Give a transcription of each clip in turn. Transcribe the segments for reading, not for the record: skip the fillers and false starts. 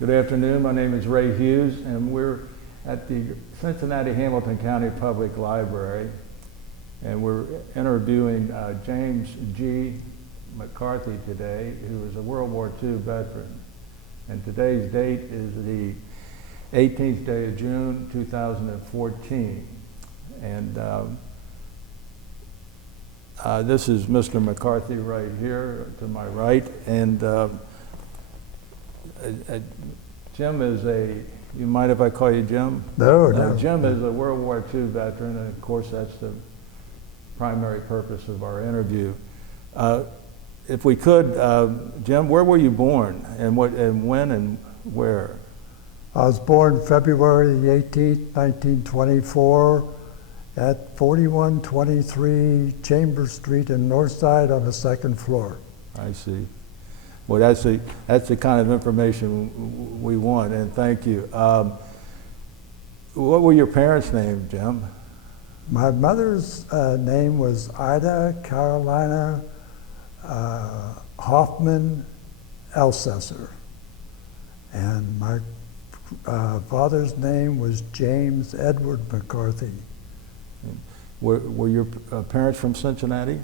Good afternoon. My name is Ray Hughes, and we're at the Cincinnati Hamilton County Public Library, and we're interviewing James G. McCarthy today, who is a World War II veteran. And today's date is the 18th day of June, 2014. And this is Mr. McCarthy right here to my right. And Jim is you mind if I call you Jim? No. Jim is a World War II veteran, and of course that's the primary purpose of our interview. If we could, Jim, where were you born, and when and where? I was born February 18th, 1924 at 4123 Chambers Street in Northside on the second floor. I see. Well, that's the kind of information we want, and thank you. What were your parents' names, Jim? My mother's name was Ida Carolina Hoffman Elsesser, and my father's name was James Edward McCarthy. Were your parents from Cincinnati?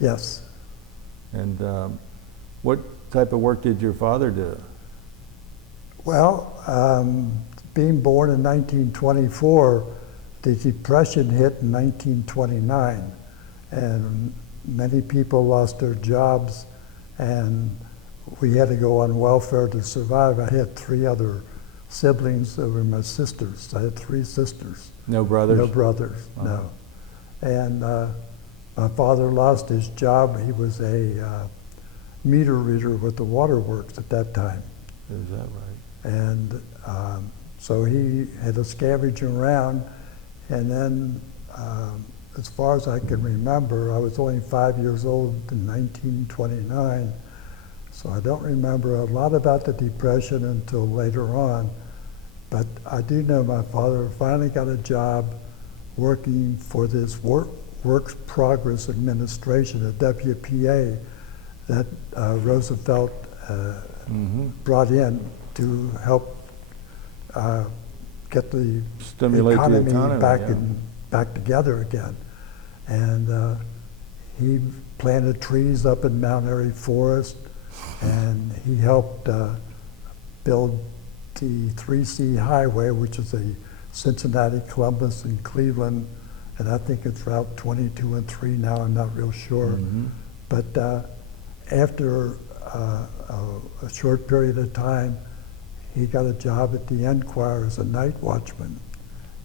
Yes. And what type of work did your father do? Well, being born in 1924, the Depression hit in 1929, and many people lost their jobs, and we had to go on welfare to survive. I had 3 other siblings that were my sisters. I had 3 sisters. No brothers? No brothers, no. And my father lost his job. He was a meter reader with the waterworks at that time. Is that right? And so he had to scavenge around, and then as far as I can remember, I was only 5 years old in 1929, so I don't remember a lot about the Depression until later on. But I do know my father finally got a job working for this Works Progress Administration, a WPA, that Roosevelt brought in to help get the economy back together again. And he planted trees up in Mount Airy Forest, and he helped build the 3C Highway, which is a Cincinnati, Columbus, and Cleveland, and I think it's Route 22 and 3 now, I'm not real sure. But after a short period of time, he got a job at the Enquirer as a night watchman,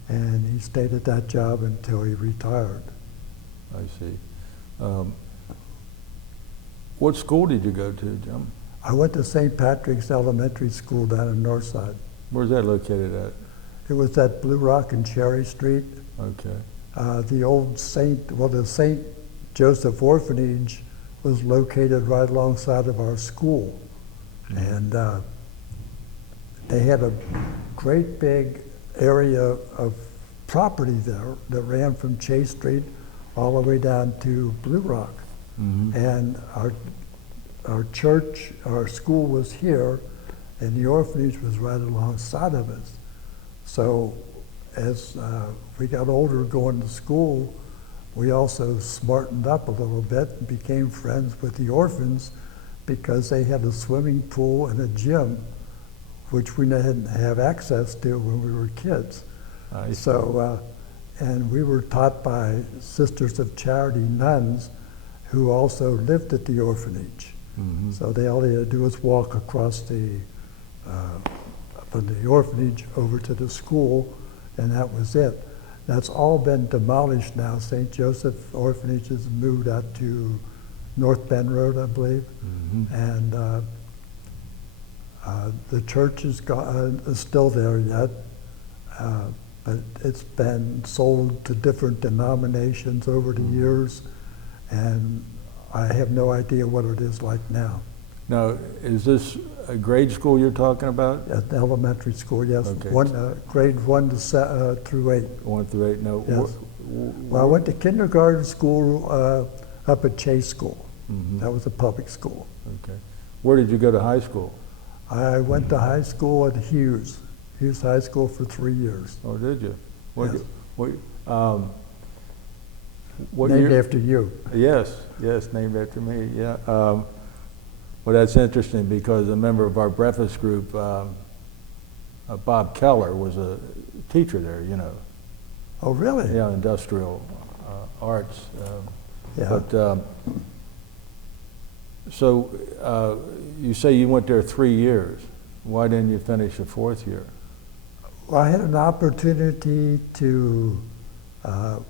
and he stayed at that job until he retired. I see. What school did you go to, Jim? I went to St. Patrick's Elementary School down in Northside. Where's that located at? It was at Blue Rock and Cherry Street. Okay. The old the St. Joseph Orphanage was located right alongside of our school. And they had a great big area of property there that ran from Chase Street all the way down to Blue Rock. And our church, our school was here, and the orphanage was right alongside of us. So as we got older going to school, we also smartened up a little bit and became friends with the orphans because they had a swimming pool and a gym, which we didn't have access to when we were kids. So, and we were taught by Sisters of Charity nuns who also lived at the orphanage. So all they had to do was walk across from the orphanage over to the school, and that was it. That's all been demolished now. St. Joseph Orphanage has moved out to North Bend Road, I believe. And the church is still there yet, but it's been sold to different denominations over the years, and I have no idea what it is like now. Now, is this a grade school you're talking about? At the elementary school, yes. Okay. Grade 1 through 8. 1 through 8, no. Yes. Well, I went to kindergarten school up at Chase School. That was a public school. Okay. Where did you go to high school? I went to high school at Hughes High School for 3 years. Oh, did you? Yes. What Named year? after you. Yes, named after me, yeah. Well, that's interesting because a member of our breakfast group, Bob Keller, was a teacher there, you know. Oh, really? Yeah, industrial arts. Yeah. But, so you say you went there 3 years. Why didn't you finish the 4th year? Well, I had an opportunity to,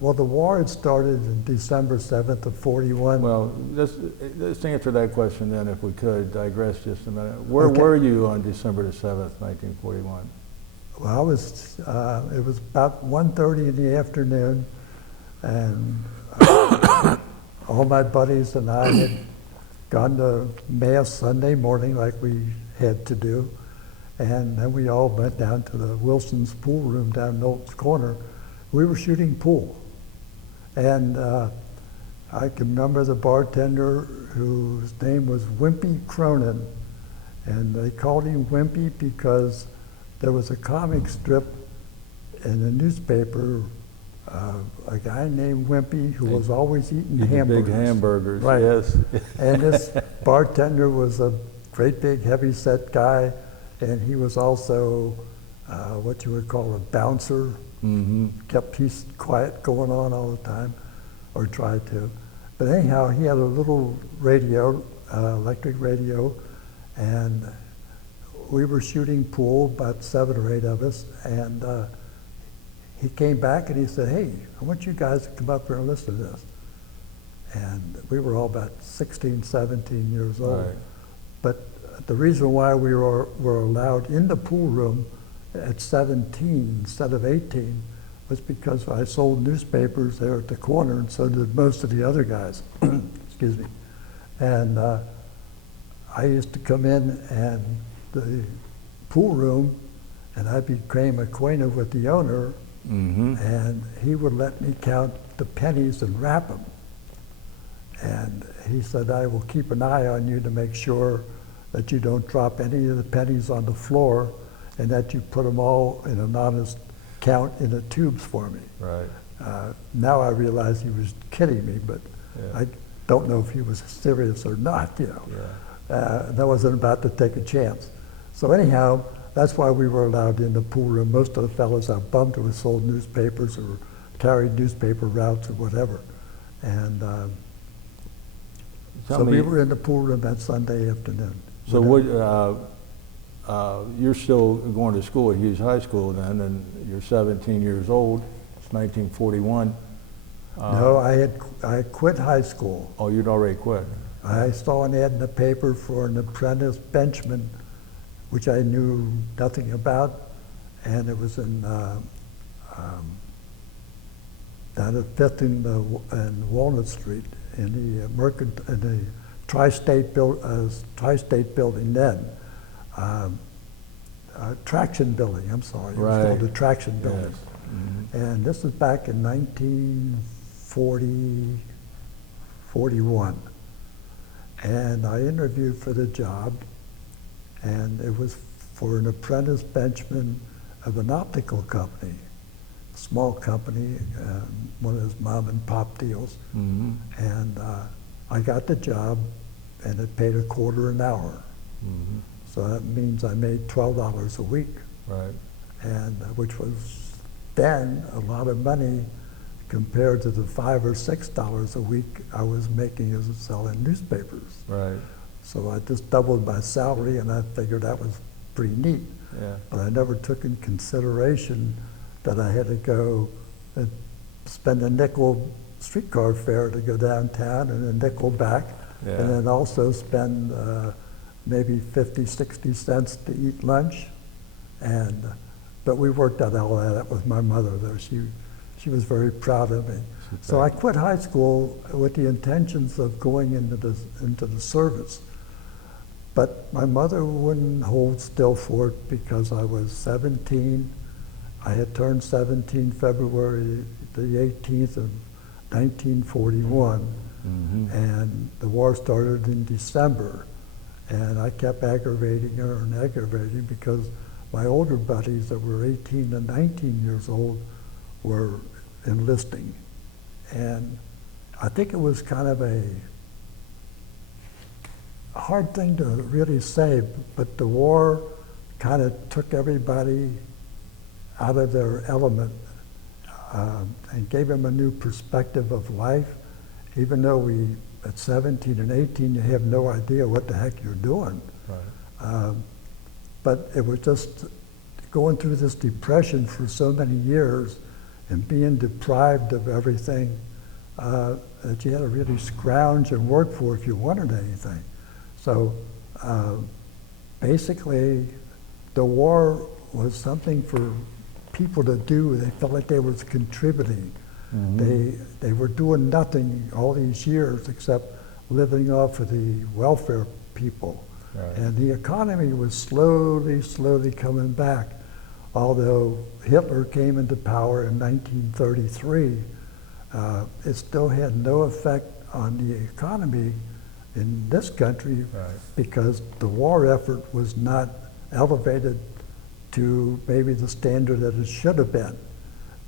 well, the war had started in December 7th of 41. Well, let's answer that question then, if we could, digress just a minute. Where Okay. were you on December the 7th, 1941? Well, it was about 1:30 in the afternoon, and all my buddies and I had gone to Mass Sunday morning like we had to do, and then we all went down to the Wilson's pool room down Knowles Corner. We were shooting pool, and I can remember the bartender whose name was Wimpy Cronin, and they called him Wimpy because there was a comic strip in the newspaper, a guy named Wimpy who was always eating hamburgers. Big hamburgers, Right. yes. And this bartender was a great big heavy-set guy, and he was also what you would call a bouncer. Mm-hmm. Kept peace quiet going on all the time, or tried to. But anyhow, he had a little radio, electric radio, and we were shooting pool, about 7 or 8 of us, and he came back and he said, "Hey, I want you guys to come up here and listen to this." And we were all about 16, 17 years old. Right. But the reason why we were allowed in the pool room at 17 instead of 18 was because I sold newspapers there at the corner, and so did most of the other guys. Excuse me. And I used to come in and the pool room, and I became acquainted with the owner, Mm-hmm. and he would let me count the pennies and wrap them. And he said, "I will keep an eye on you to make sure that you don't drop any of the pennies on the floor, and that you put them all in an honest count in the tubes for me." Right. Now I realize he was kidding me, but Yeah. I don't know if he was serious or not, you know. Yeah. And I wasn't about to take a chance. So anyhow, that's why we were allowed in the pool room. Most of the fellows I bumped who sold newspapers or carried newspaper routes or whatever. And so we were in the pool room that Sunday afternoon. So you're still going to school at Hughes High School then, and you're 17 years old. It's 1941. No, I quit high school. Oh, you'd already quit. I saw an ad in the paper for an apprentice benchman, which I knew nothing about, and it was in down at 5th and Walnut Street in the Tri-State building then. Traction building, I'm sorry. It was called the Traction building. Yes. Mm-hmm. And this was back in 41. And I interviewed for the job, and it was for an apprentice benchman of an optical company, a small company, one of those mom and pop deals. Mm-hmm. And I got the job, and it paid $0.25 an hour. Mm-hmm. So that means I made $12 a week, Right. and which was then a lot of money compared to the $5 or $6 a week I was making as selling newspapers. Right. So I just doubled my salary, and I figured that was pretty neat. Yeah. But I never took in consideration that I had to go and spend a nickel streetcar fare to go downtown and a nickel back, Yeah. and then also spend maybe 50, 60 cents to eat lunch. And but we worked out all that with my mother, though. She was very proud of me. So I quit high school with the intentions of going into the service. But my mother wouldn't hold still for it because I was 17. I had turned 17 February the 18th of 1941, Mm-hmm. and the war started in December. And I kept aggravating her and aggravating because my older buddies that were 18 and 19 years old were enlisting. And I think it was kind of a hard thing to really say, but the war kind of took everybody out of their element and gave them a new perspective of life. Even though at 17 and 18, you have no idea what the heck you're doing. Right. But it was just going through this depression for so many years and being deprived of everything that you had to really scrounge and work for if you wanted anything. So basically, the war was something for people to do. They felt like they were contributing. Mm-hmm. They were doing nothing all these years except living off of the welfare people. Right. And the economy was slowly coming back. Although Hitler came into power in 1933, it still had no effect on the economy in this country. Right. Because the war effort was not elevated to maybe the standard that it should have been,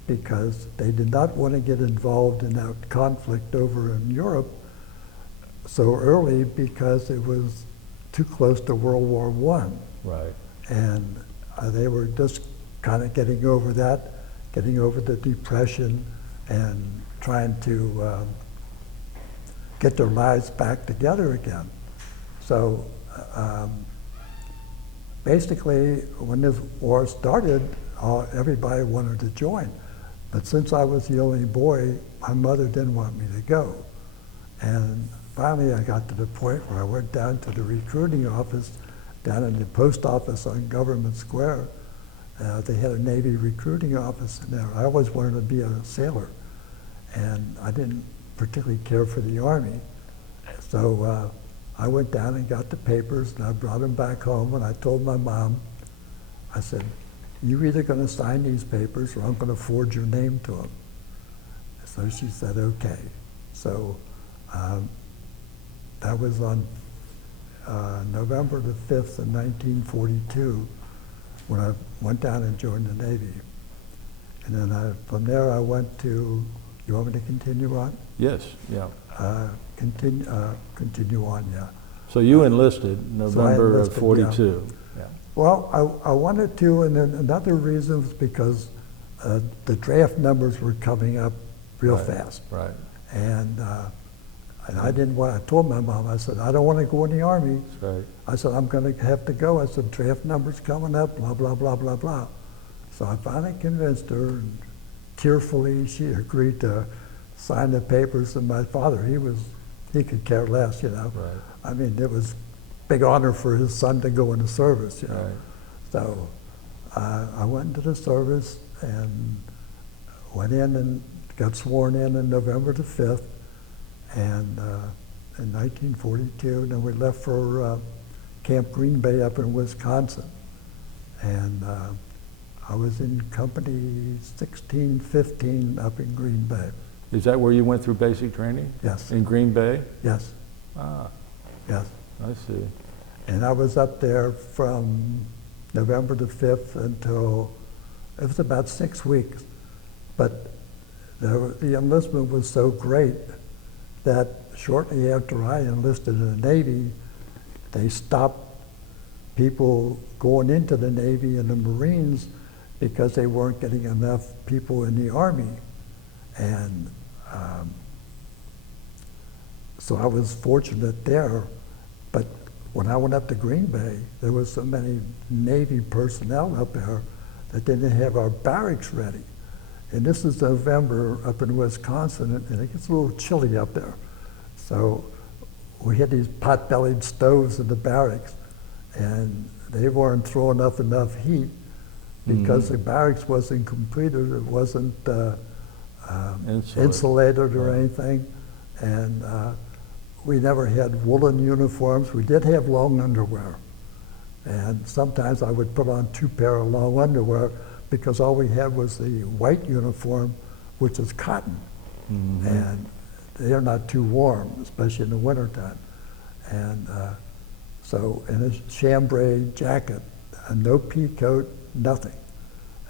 because they did not want to get involved in that conflict over in Europe so early because it was too close to World War I. Right. And they were just kind of getting over that, getting over the depression and trying to get their lives back together again. So basically, when this war started, everybody wanted to join. But since I was the only boy, my mother didn't want me to go. And finally, I got to the point where I went down to the recruiting office, down in the post office on Government Square. They had a Navy recruiting office in there. I always wanted to be a sailor, and I didn't particularly care for the Army. So I went down and got the papers, and I brought them back home, and I told my mom, I said, "You're either going to sign these papers or I'm going to forge your name to them." So she said, okay. So that was on November the 5th of 1942 when I went down and joined the Navy. And then from there I went to, you want me to continue on? Yes, yeah. Continue on, yeah. So you enlisted November of 42. Yeah. Well, I wanted to, and then another reason was because the draft numbers were coming up real fast. Right. And I didn't want, I told my mom, I said, I don't want to go in the Army. That's right. I said, I'm going to have to go. I said, draft numbers coming up, blah, blah, blah, blah, blah. So I finally convinced her, and tearfully she agreed to sign the papers. And my father, he could care less, you know. Right. I mean, it was a big honor for his son to go into service, you know. Right. So I went into the service and went in and got sworn in November the 5th, and in 1942, and then we left for Camp Green Bay up in Wisconsin. And I was in Company 1615 up in Green Bay. Is that where you went through basic training? Yes. In Green Bay? Yes. Ah, Yes. I see. And I was up there from November the 5th until, it was about 6 weeks. But the enlistment was so great that shortly after I enlisted in the Navy, they stopped people going into the Navy and the Marines because they weren't getting enough people in the Army. And so I was fortunate there. But when I went up to Green Bay, there was so many Navy personnel up there that didn't have our barracks ready. And this is November up in Wisconsin, and it gets a little chilly up there. So we had these pot-bellied stoves in the barracks, and they weren't throwing up enough heat because the barracks wasn't completed. It wasn't insulated or anything. And we never had woolen uniforms. We did have long underwear. And sometimes I would put on 2 pair of long underwear because all we had was the white uniform, which is cotton. And they're not too warm, especially in the wintertime. And So in a chambray jacket, no pea coat, nothing.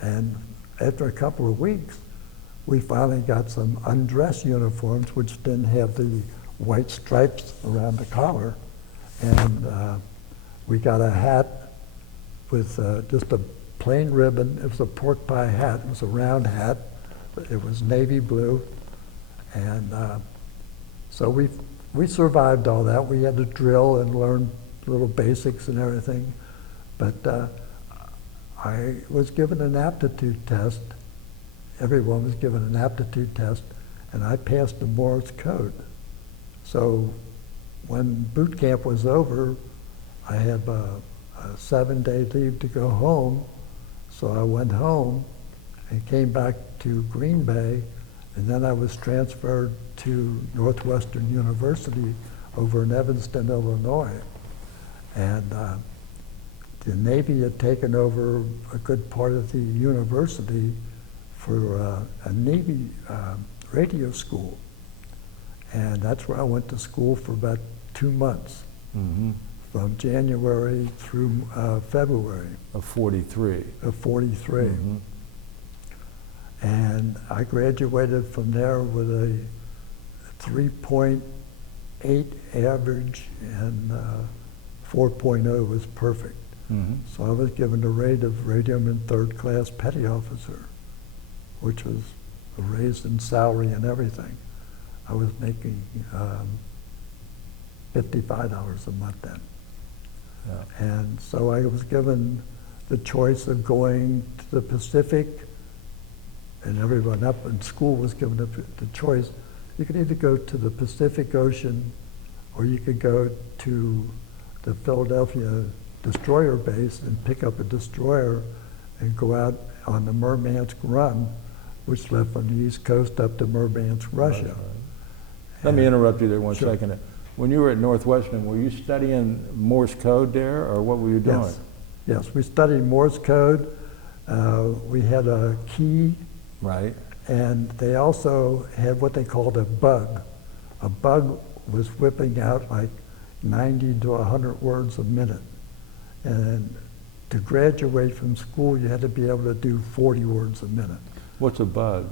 And after a couple of weeks, we finally got some undress uniforms which didn't have the white stripes around the collar. And we got a hat with just a plain ribbon. It was a pork pie hat. It was a round hat. It was navy blue. And so we survived all that. We had to drill and learn little basics and everything. But I was given an aptitude test. Everyone was given an aptitude test, and I passed the Morse code. So when boot camp was over, I had a 7-day leave to go home. So I went home and came back to Green Bay, and then I was transferred to Northwestern University over in Evanston, Illinois. And the Navy had taken over a good part of the university for a Navy radio school. And that's where I went to school for about 2 months, from January through February. Of 43. Of 43. And I graduated from there with a 3.8 average, and 4.0 was perfect. So I was given the rate of Radioman third class petty officer, which was a raise in salary and everything. I was making $55 a month then. Yeah. And so I was given the choice of going to the Pacific, and everyone up in school was given the choice. You could either go to the Pacific Ocean, or you could go to the Philadelphia destroyer base and pick up a destroyer and go out on the Murmansk Run, which led from the East Coast up to Murmansk, Russia. Right. Let me interrupt you there one Sure. second. When you were at Northwestern, were you studying Morse code there, or what were you doing? Yes, yes, we studied Morse code. We had a key. Right. And they also had what they called a bug. A bug was whipping out like 90 to 100 words a minute. And to graduate from school, you had to be able to do 40 words a minute. What's a bug?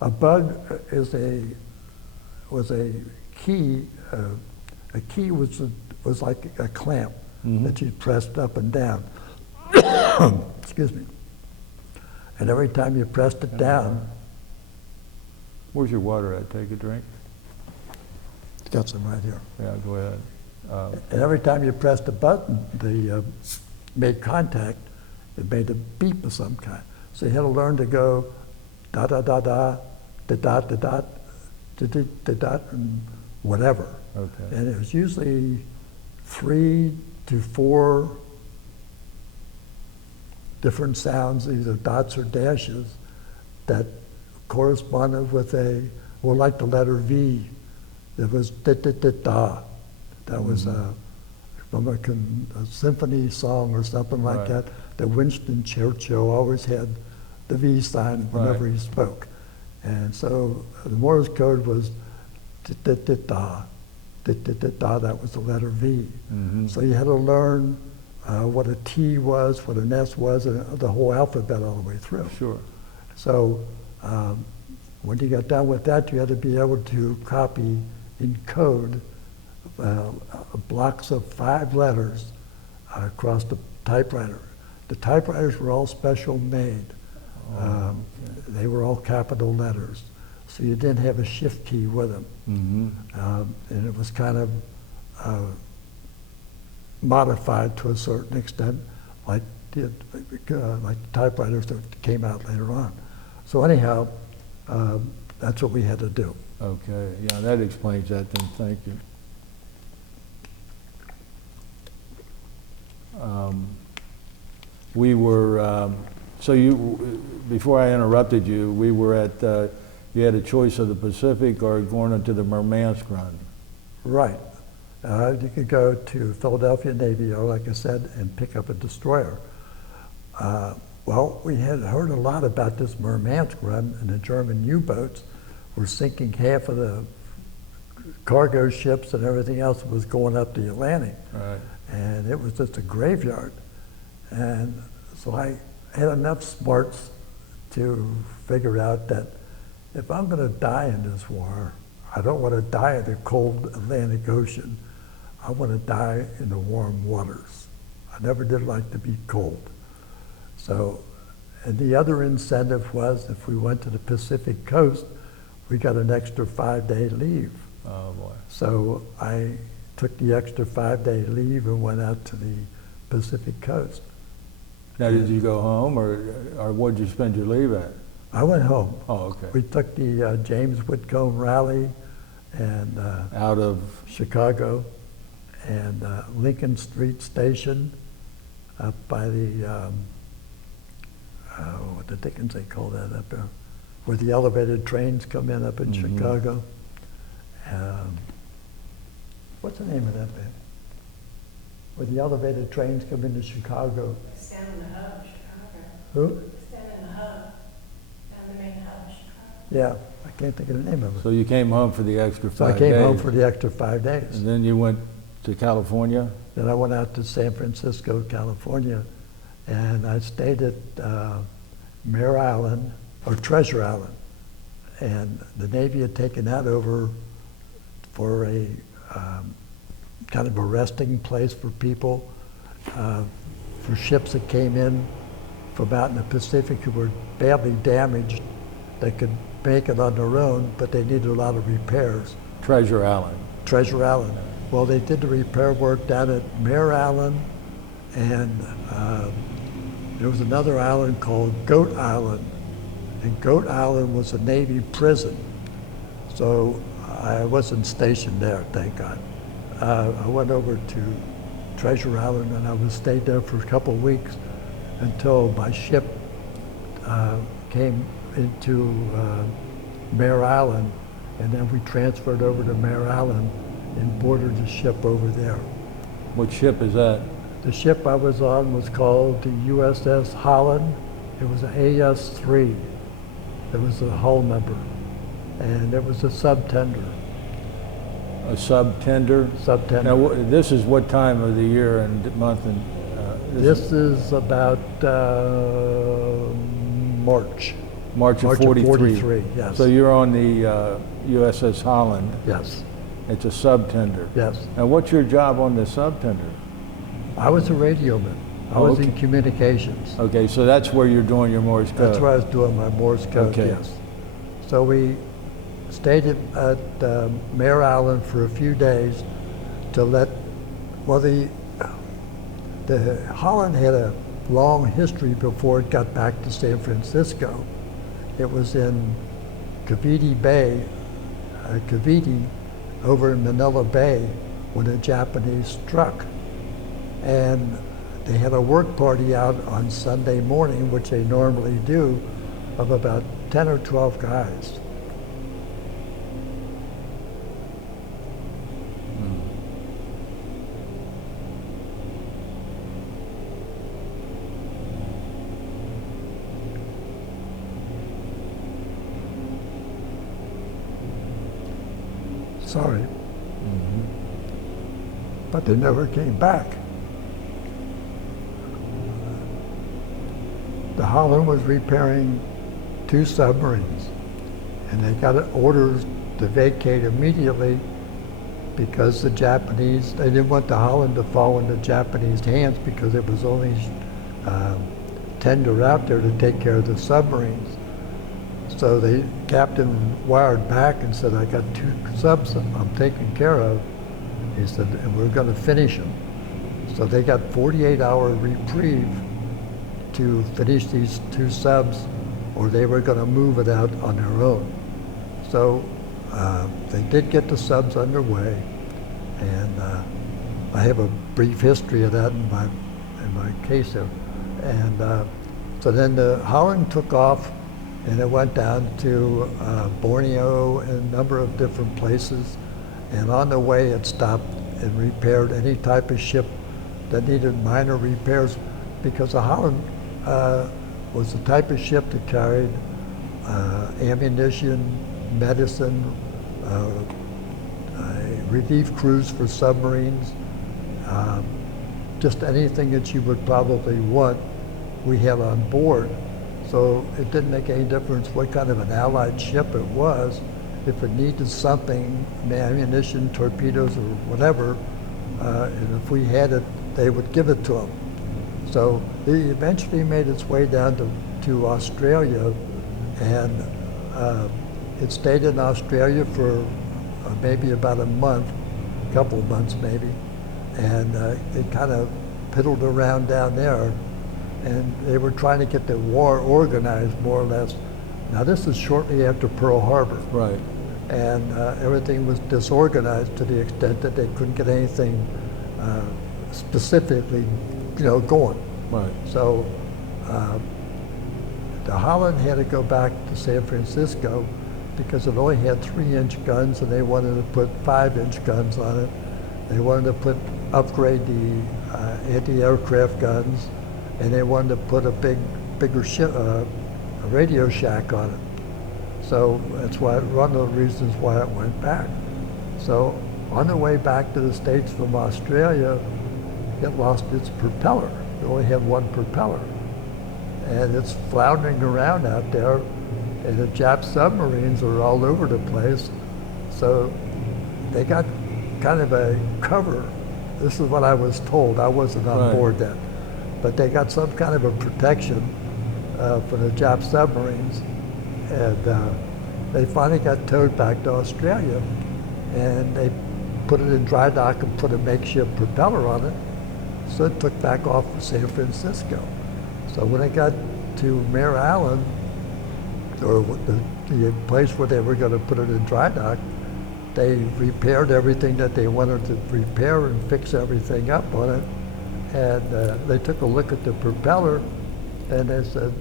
A bug was a key. A key was like a clamp that you pressed up and down. Excuse me. And every time you pressed it down. Where's your water at? Take a drink. Got some right here. Yeah, go ahead. And every time you pressed a button, they made contact. It made a beep of some kind. So you had to learn to go da da da da, da da da da, da da da da, and whatever. Okay. And it was usually 3 to 4 different sounds, either dots or dashes, that corresponded with like the letter V. It was da da da da. That was from a symphony song or something like that. That Winston Churchill always had the V sign whenever he spoke. And so the Morse code was da da da da, da da da da. That was the letter V. So you had to learn what a T was, what an S was, and the whole alphabet all the way through. Sure. So when you got done with that, you had to be able to copy in code blocks of 5 letters across the typewriter. The typewriters were all special made. They were all capital letters. So you didn't have a shift key with them. And it was kind of modified to a certain extent, like the typewriters that came out later on. So anyhow, that's what we had to do. Okay, yeah, that explains that then, thank you. We were, so you, before I interrupted you, we were at, you had a choice of the Pacific or going into the Murmansk Run. Right. You could go to Philadelphia Navy Yard, like I said, and pick up a destroyer. Well, we had heard a lot about this Murmansk Run, and the German U-boats were sinking half of the cargo ships, and everything else was going up the Atlantic. Right. and it was just a graveyard. And so I had enough smarts to figure out that if I'm going to die in this war, I don't want to die in the cold Atlantic Ocean. I want to die in the warm waters. I never did like to be cold. So, and the other incentive was if we went to the Pacific coast, we got an extra 5-day leave. Oh, boy. So I took the extra 5-day leave and went out to the Pacific coast. Now, did you go home, or where'd you spend your leave at? I went home. Oh, okay. We took the James Whitcomb rally and Out of, Chicago and Lincoln Street Station up by the, what the dickens they call that up there, where the elevated trains come in up in Chicago. What's the name of that bit? Where the elevated trains come into Chicago. Stand in the hub, Chicago. Who? Stand in the hub, down the main hub, Chicago. Yeah, I can't think of the name of it. so you came home for the extra 5 So days? I came home for the extra 5 days. And then you went to California? Then I went out to San Francisco, California, and I stayed at Mare Island, or Treasure Island. And the Navy had taken that over for a kind of a resting place for people, for ships that came in from out in the Pacific who were badly damaged. They could make it on their own, but they needed a lot of repairs. Treasure Island. Treasure Island. Well, they did the repair work down at Mare Island, and there was another island called Goat Island. And Goat Island was a Navy prison. So I wasn't stationed there, thank God. I went over to Treasure Island, and I was stayed there for a couple of weeks until my ship came into Mare Island, and then we transferred over to Mare Island and boarded the ship over there. What ship is that? The ship I was on was called the U.S.S. Holland. It was an AS-3. It was a hull number, and it was a subtender. A sub-tender? Subtender. Now, this is what time of the year and month? And This is about March. March of March 43. of 43, yes. So you're on the U.S.S. Holland. Yes, It's a subtender. yes. Now, what's your job on the subtender? I was a radioman. I Oh, was in okay. communications. Okay, so that's where you're doing your Morse code. That's where I was doing my Morse code, Okay. yes. So we stayed at Mare Island for a few days to let, well, the Holland had a long history before it got back to San Francisco. It was in Cavite Bay, Cavite, over in Manila Bay, when the Japanese struck. And they had a work party out on Sunday morning, which they normally do, of about 10 or 12 guys. Sorry. But they never came back. The Holland was repairing 2 submarines, and they got orders to vacate immediately because the Japanese, they didn't want the Holland to fall into Japanese hands because there was only tender out there to take care of the submarines. So the captain wired back and said, I got 2 subs I'm taking care of. He said, and we're going to finish them. So they got 48-hour reprieve to finish these 2 subs, or they were going to move it out on their own. So they did get the subs underway, and I have a brief history of that in my case there. And so then the Holland took off, and it went down to Borneo and a number of different places. And on the way, it stopped and repaired any type of ship that needed minor repairs, because the Holland was the type of ship that carried ammunition, medicine, relief crews for submarines, just anything that you would probably want, we had on board. So it didn't make any difference what kind of an Allied ship it was. If it needed something, ammunition, torpedoes, or whatever, and if we had it, they would give it to them. So it eventually made its way down to Australia, and it stayed in Australia for maybe about a month, a couple of months maybe, and it kind of piddled around down there, and they were trying to get the war organized more or less. Now this is shortly after Pearl Harbor. Right. And everything was disorganized to the extent that they couldn't get anything specifically, going. Right. So the Holland had to go back to San Francisco because it only had 3-inch guns, and they wanted to put 5-inch guns on it. They wanted to upgrade the anti-aircraft guns, and they wanted to put a bigger a Radio Shack on it. So that's one of the reasons why it went back. So on the way back to the States from Australia, it lost its propeller. It only had one propeller. And it's floundering around out there, and the Jap submarines are all over the place. So they got kind of a cover. This is what I was told. I wasn't on board then. But they got some kind of a protection for the Jap submarines. And they finally got towed back to Australia, and they put it in dry dock and put a makeshift propeller on it, so it took back off of San Francisco. So when it got to Mare Island, or the place where they were going to put it in dry dock, they repaired everything that they wanted to repair and fix everything up on it, and they took a look at the propeller, and they said,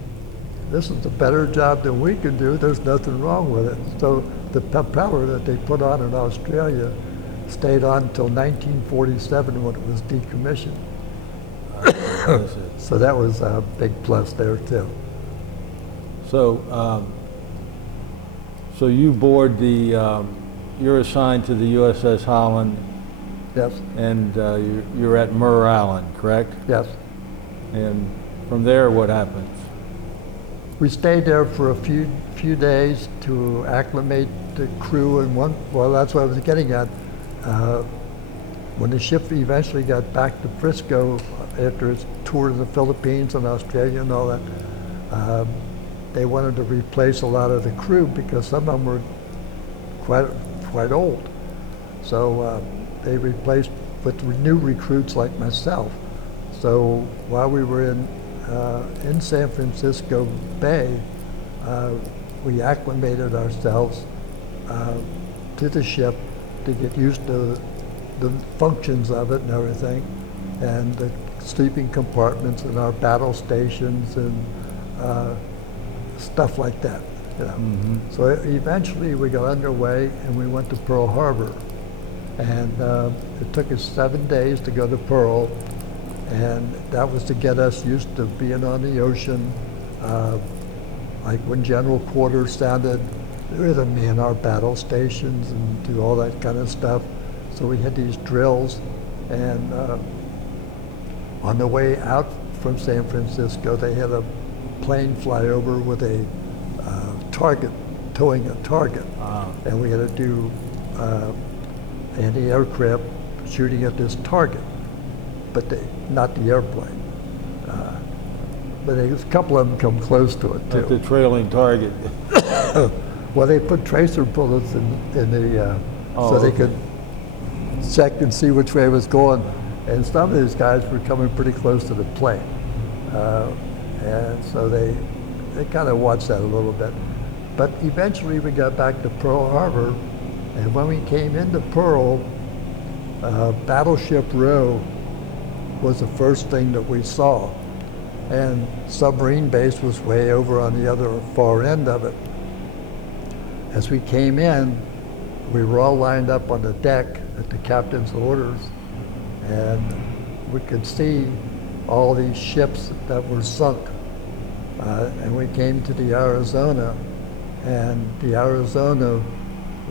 "This is a better job than we can do. There's nothing wrong with it." So the propeller that they put on in Australia stayed on until 1947 when it was decommissioned. So that was a big plus there too. So, so you board the, you're assigned to the U.S.S. Holland, Yes, and you're at Mare Island, correct? yes. And from there, what happens? We stayed there for a few days to acclimate the crew, and well, that's what I was getting at. When the ship eventually got back to Frisco after its tour of the Philippines and Australia and all that, they wanted to replace a lot of the crew because some of them were quite old. So they replaced with new recruits like myself. So while we were in San Francisco Bay, we acclimated ourselves to the ship to get used to the functions of it and everything, and the sleeping compartments and our battle stations and stuff like that. Mm-hmm. So eventually we got underway and we went to Pearl Harbor, and it took us 7 days to go to Pearl. And that was to get us used to being on the ocean. Like when general quarters sounded, we had to man our battle stations and do all that kind of stuff. So we had these drills, and on the way out from San Francisco, they had a plane fly over with a target, towing a target. And we had to do anti-aircraft shooting at this target, but not the airplane. But a couple of them come close to it too. At the trailing target. Well, they put tracer bullets in the, so they could check and see which way it was going. And some of these guys were coming pretty close to the plane. And so they kind of watched that a little bit. But eventually we got back to Pearl Harbor, and when we came into Pearl, Battleship Row was the first thing that we saw. And submarine base was way over on the other far end of it. As we came in, we were all lined up on the deck at the captain's orders, and we could see all these ships that were sunk. And we came to the Arizona, and the Arizona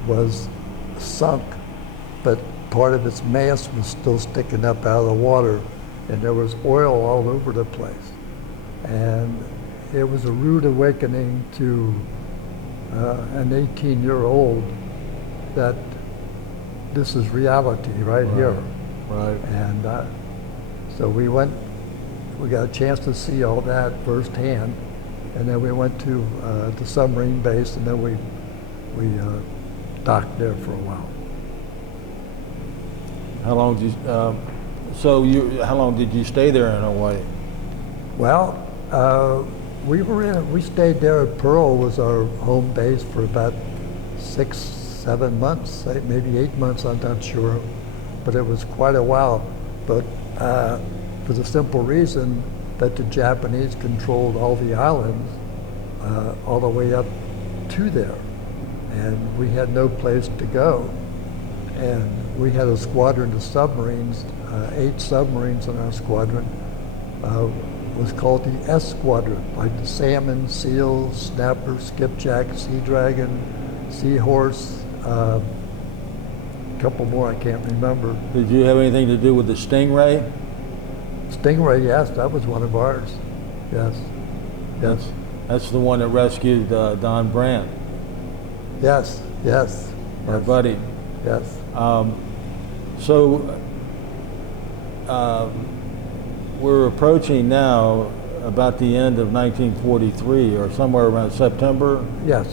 was sunk, but part of its mast was still sticking up out of the water. and there was oil all over the place. And it was a rude awakening to an 18-year-old that this is reality right here. Right. And so we got a chance to see all that firsthand, and then we went to the submarine base, and then we docked there for a while. How long did how long did you stay there in Hawaii? Well, we stayed there at Pearl, was our home base, for about 6, 7 months, maybe 8 months, I'm not sure, but it was quite a while. But for the simple reason that the Japanese controlled all the islands all the way up to there, and we had no place to go. And we had a squadron of submarines, 8 submarines in our squadron. Was called the S Squadron, like the Salmon, Seal, Snapper, Skipjack, Sea Dragon, Seahorse, a couple more I can't remember. Did you have anything to do with the Stingray? Stingray, yes, that was one of ours. Yes, yes. That's the one that rescued Don Brandt. Yes, yes. Our buddy. Yes. We're approaching now about the end of 1943, or somewhere around September. Yes,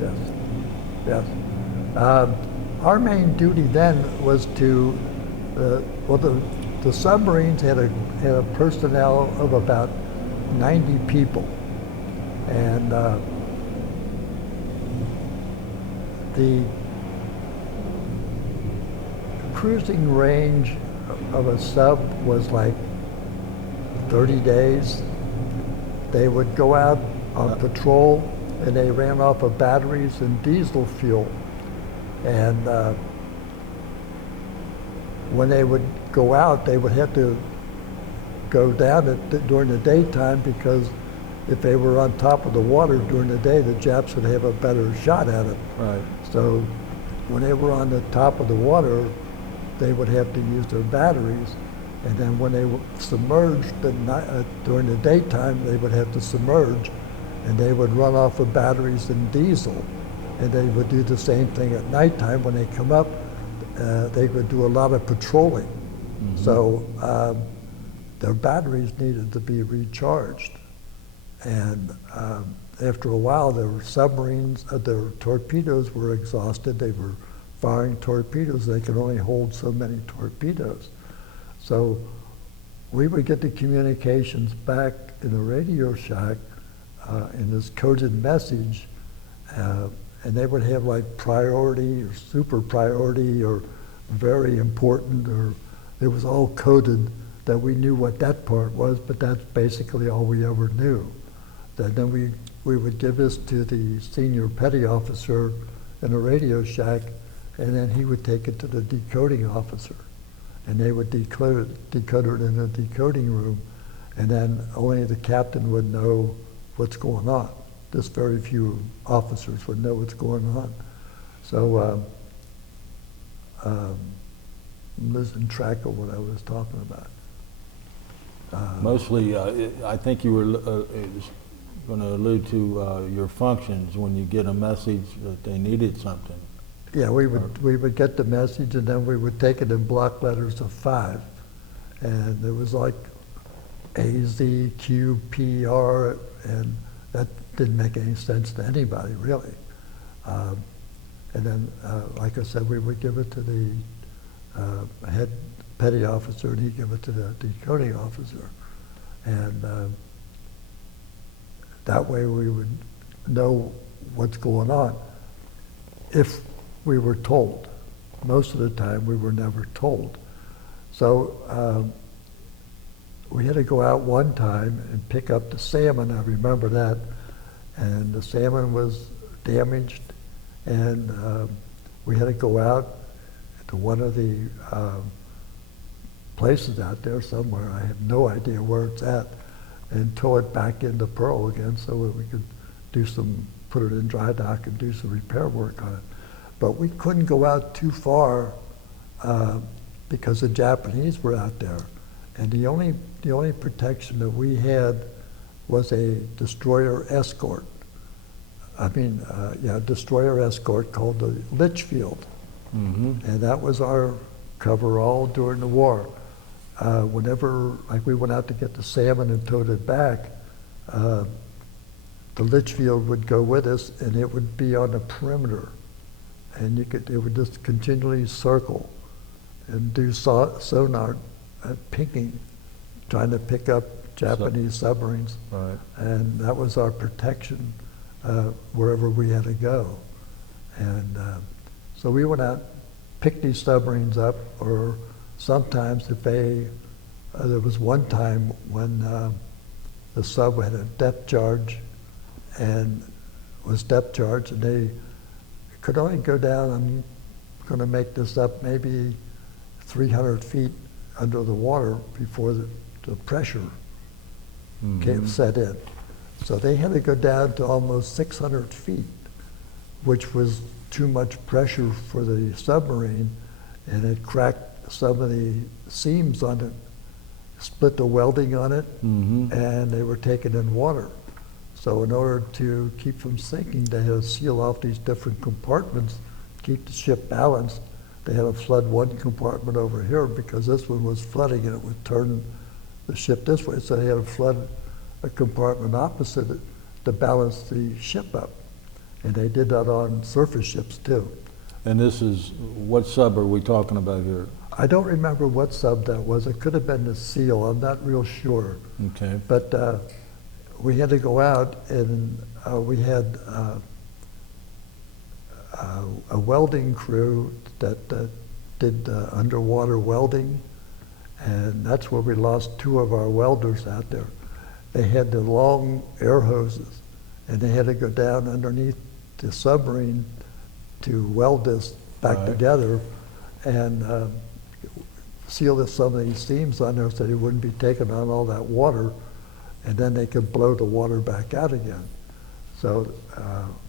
yes, yes. Our main duty then was to, the submarines had a personnel of about 90 people, and the cruising range of a sub was like 30 days. They would go out on patrol, and they ran off of batteries and diesel fuel. And when they would go out, they would have to go down during the daytime, because if they were on top of the water during the day, the Japs would have a better shot at it. Right. So when they were on the top of the water, they would have to use their batteries. And then when they were submerged during the daytime, they would have to submerge, and they would run off of batteries and diesel. And they would do the same thing at nighttime. When they come up, they would do a lot of patrolling. Mm-hmm. So their batteries needed to be recharged. And after a while, their submarines, their torpedoes were exhausted. They were firing torpedoes. They could only hold so many torpedoes. So we would get the communications back in the Radio Shack in this coded message, and they would have like priority or super priority or very important, or it was all coded that we knew what that part was, but that's basically all we ever knew. Then we would give this to the senior petty officer in the Radio Shack, and then he would take it to the decoding officer. And they would decode it in a decoding room, and then only the captain would know what's going on. Just very few officers would know what's going on. So I'm losing track of what I was talking about. Mostly, I think you were going to allude to your functions when you get a message that they needed something. Yeah, we would get the message, and then we would take it in block letters of 5, and it was like A, Z, Q, P, R, and that didn't make any sense to anybody really. And then, like I said, we would give it to the head petty officer, and he'd give it to the decoding officer, and that way we would know what's going on if we were told. Most of the time we were never told. So we had to go out one time and pick up the salmon, I remember that, and the salmon was damaged, and we had to go out to one of the places out there somewhere, I have no idea where it's at, and tow it back into Pearl again so that we could put it in dry dock and do some repair work on it. But we couldn't go out too far because the Japanese were out there, And the only protection that we had was a destroyer escort. Destroyer escort called the Litchfield. Mm-hmm. And that was our coverall during the war. Whenever, like, we went out to get the salmon and towed it back, the Litchfield would go with us, and it would be on the perimeter. And it would just continually circle and do sonar picking, trying to pick up Japanese submarines. Right. And that was our protection wherever we had to go. And so we went out, picked these submarines up, or sometimes if there was one time when the sub had a depth charge and they could only go down, I'm going to make this up, maybe 300 feet under the water before the pressure set in. So they had to go down to almost 600 feet, which was too much pressure for the submarine, and it cracked some of the seams on it, split the welding on it, and they were taken in water. So in order to keep from sinking, they had to seal off these different compartments, keep the ship balanced. They had to flood one compartment over here because this one was flooding and it would turn the ship this way. So they had to flood a compartment opposite it to balance the ship up. And they did that on surface ships too. And this is, what sub are we talking about here? I don't remember what sub that was. It could have been the SEAL. I'm not real sure. Okay. But we had to go out, and we had a welding crew that did underwater welding, and that's where we lost 2 of our welders out there. They had the long air hoses, and they had to go down underneath the submarine to weld this back together and seal some of these seams on there so they wouldn't be taking on all that water, and then they could blow the water back out again. So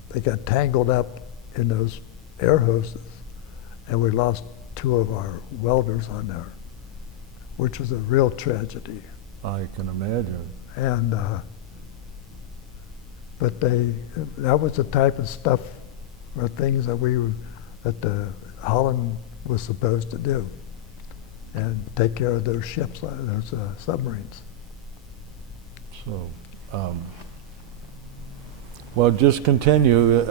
they got tangled up in those air hoses, and we lost 2 of our welders on there, which was a real tragedy. I can imagine. And but that was the type of stuff or things that the Holland was supposed to do, and take care of those ships, those submarines. So, well, just continue.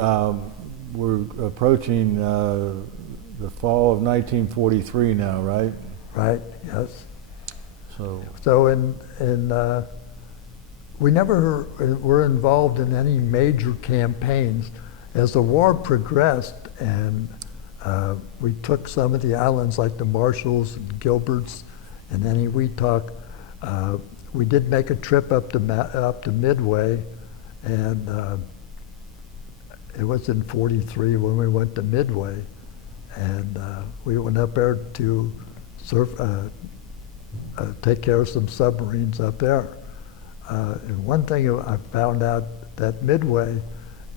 We're approaching the fall of 1943 now, right? Right. Yes. So we never were involved in any major campaigns. As the war progressed, and we took some of the islands like the Marshalls and Gilberts and then Weetalk. We did make a trip up to Midway, and it was in '43 when we went to Midway, and we went up there to take care of some submarines up there. And one thing I found out that Midway,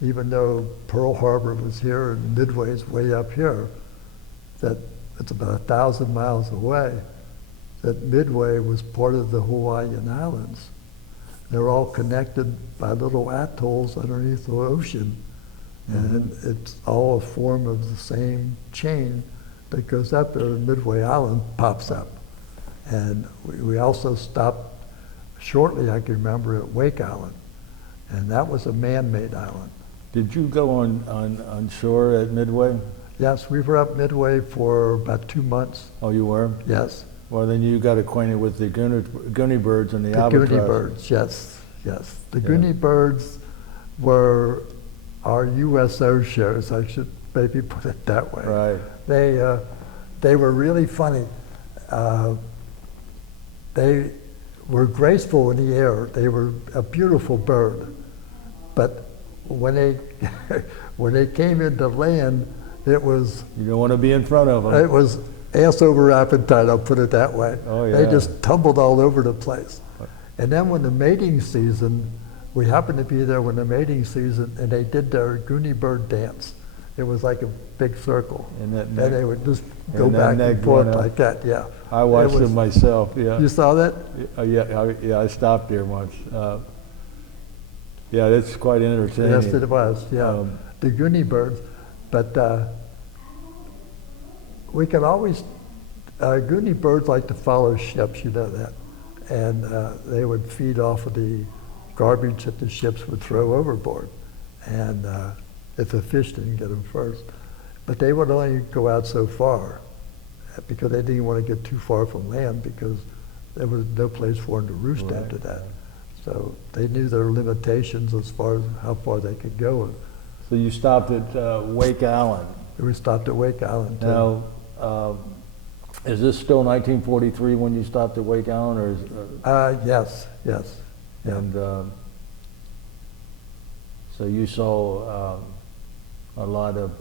even though Pearl Harbor was here and Midway is way up here, that it's about 1,000 miles away, that Midway was part of the Hawaiian Islands. They're all connected by little atolls underneath the ocean, and it's all a form of the same chain that goes up there, and Midway Island pops up. And we also stopped shortly, I can remember, at Wake Island, and that was a man-made island. did you go on shore at Midway? Yes, we were up Midway for about 2 months. Oh, you were? Yes. Well, then you got acquainted with the Goonie birds and the albatross. Goonie birds, yes, yes. The Goonie birds were our U.S.S. shows, I should maybe put it that way. Right. They were really funny. They were graceful in the air. They were a beautiful bird. But when they came into land, it was... You don't want to be in front of them. It was ass over appetite, I'll put it that way. Oh, yeah. They just tumbled all over the place. And then when the mating season, we happened to be there when the mating season, and they did their Goonie bird dance. It was like a big circle. And that And neck, they would just go and that back neck and forth going up. like that, yeah. I watched It was- them myself, yeah. You saw that? Yeah, I stopped there once. Yeah, it's quite entertaining. Yes, it was, yeah. Um, The Goonie birds, but we could always, Goonie birds like to follow ships, you know that. And they would feed off of the garbage that the ships would throw overboard. And if the fish didn't get them first. But they would only go out so far because they didn't want to get too far from land because there was no place for them to roost Right. after that. So they knew their limitations as far as how far they could go. So you stopped at Wake Island. We stopped at Wake Island too. Now, is this still 1943 when you stopped at Wake Island, or is, Yes, yes. Yeah. and so you saw a lot of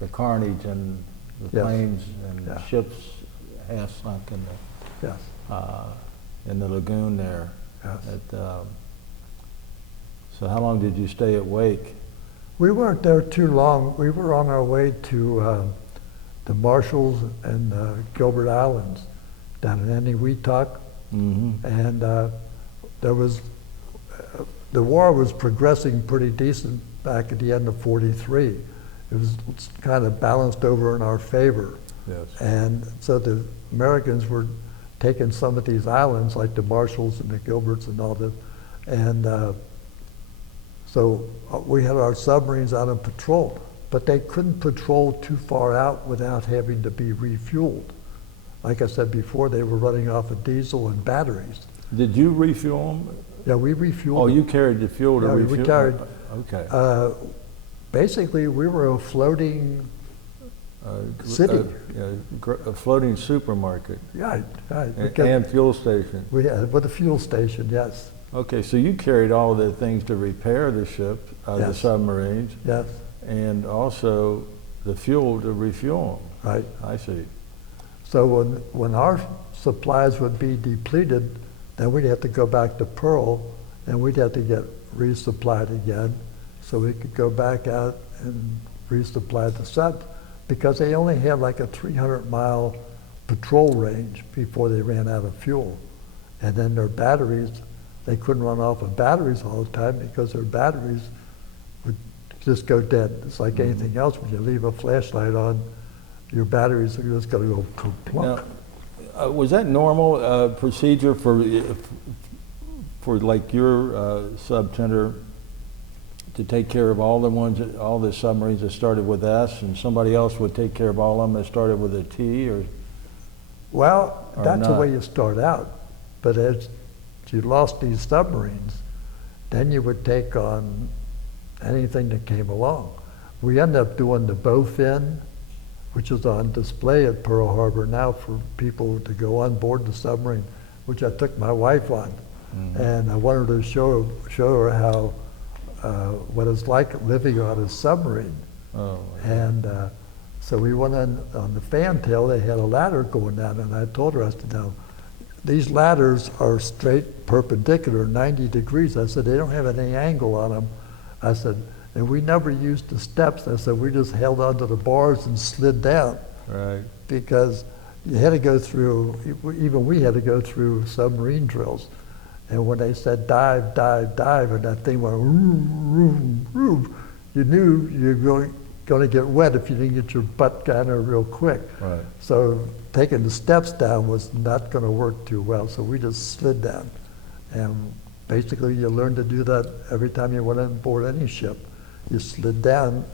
the carnage and the Yes. planes and Yeah. ships half sunk Yes, in the lagoon there. yes. So how long did you stay at Wake? We weren't there too long. We were on our way to the Marshalls and Gilbert Islands down in Eniwetok. Mm-hmm. And there was, the war was progressing pretty decent back at the end of 43. It was kind of balanced over in our favor. Yes. And so the Americans were taking some of these islands, like the Marshalls and the Gilberts and all this. And so we had our submarines out on patrol, but they couldn't patrol too far out without having to be refueled. Like I said before, they were running off of diesel and batteries. Did you refuel them? Yeah, we refueled. Oh, them. you carried the fuel to Yeah, refuel? we carried. Okay. Basically, we were a floating city. A floating supermarket Right, right. and fuel station. We had with a fuel station, yes, Okay, so you carried all the things to repair the ship, the Yes. submarines, yes, and also the fuel to refuel right. them. I see. So when our supplies would be depleted, then we'd have to go back to Pearl, and we'd have to get resupplied again, so we could go back out and resupply the sub, because they only had like a 300-mile patrol range before they ran out of fuel. And then their batteries, they couldn't run off of batteries all the time because their batteries would just go dead. It's like anything else. When you leave a flashlight on, your batteries are just going to go plunk. Now, was that normal procedure for like your subtender to take care of all the submarines that started with S, and somebody else would take care of all of them that started with a T, or? Well, Or that's the not. way you start out. But as you lost these submarines, then you would take on anything that came along. We ended up doing the bowfin, which is on display at Pearl Harbor now for people to go on board the submarine, which I took my wife on. Mhm. And I wanted to show her how, what it's like living on a submarine. Oh, And so we went on the fantail, they had a ladder going down, and I told her, I said, now, these ladders are straight perpendicular, 90 degrees. I said, they don't have any angle on them. I said, and we never used the steps. I said, we just held onto the bars and slid down, right. because you had to go through, even we had to go through submarine drills. And when they said dive, dive, dive, and that thing went room, room, room, you knew you were going to get wet if you didn't get your butt down there real quick. Right. So taking the steps down was not going to work too well, so we just slid down. And basically you learn to do that every time you went on board any ship. You slid down.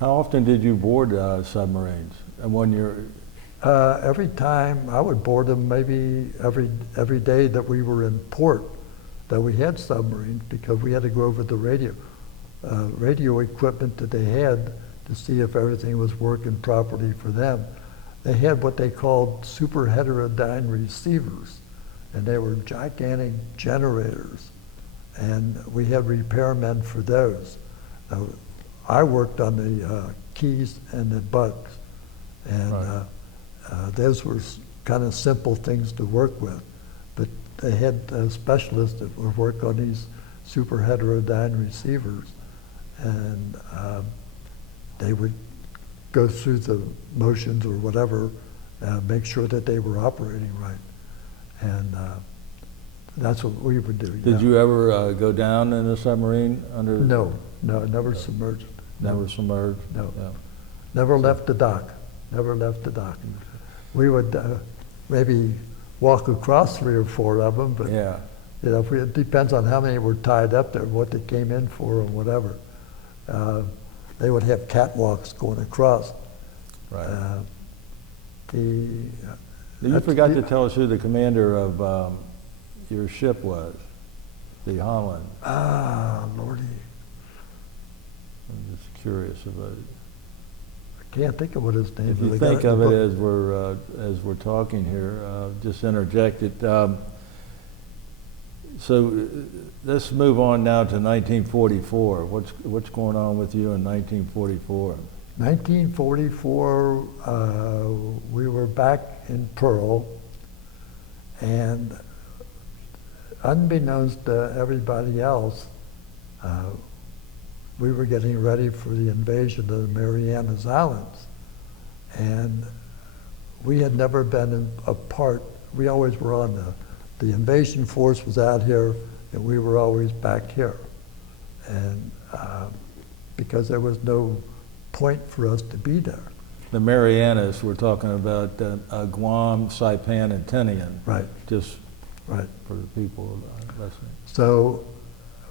How often did you board submarines? And when you're, Every time I would board them, maybe every day that we were in port, that we had submarines, because we had to go over the radio equipment that they had to see if everything was working properly for them. They had what they called super heterodyne receivers, and they were gigantic generators, and we had repairmen for those. Now, I worked on the keys and the bugs, and Right. those were kind of simple things to work with, but they had specialists that would work on these super heterodyne receivers, and they would go through the motions or whatever, make sure that they were operating right. And that's what we would do. Did you ever go down in a submarine under? No, never submerged. Never submerged? No. No. Never left the dock, never left the dock. We would maybe walk across 3 or 4 of them, but Yeah. you know, it depends on how many were tied up there, what they came in for or whatever. They would have catwalks going across. Right. You that's forgot the- to tell us who the commander of your ship was, the Holland. Lordy, I'm just curious about it. I can't think of what his name is. If you I got think in the of it book. as we're talking here, just interject it. So let's move on now to 1944. What's going on with you in 1944? 1944, we were back in Pearl, and unbeknownst to everybody else, we were getting ready for the invasion of the Marianas Islands. And we had never been a part, we always were on the invasion force was out here, and we were always back here. And because there was no point for us to be there. The Marianas, we're talking about Guam, Saipan, and Tinian. Right. Just Right. for the people listening. So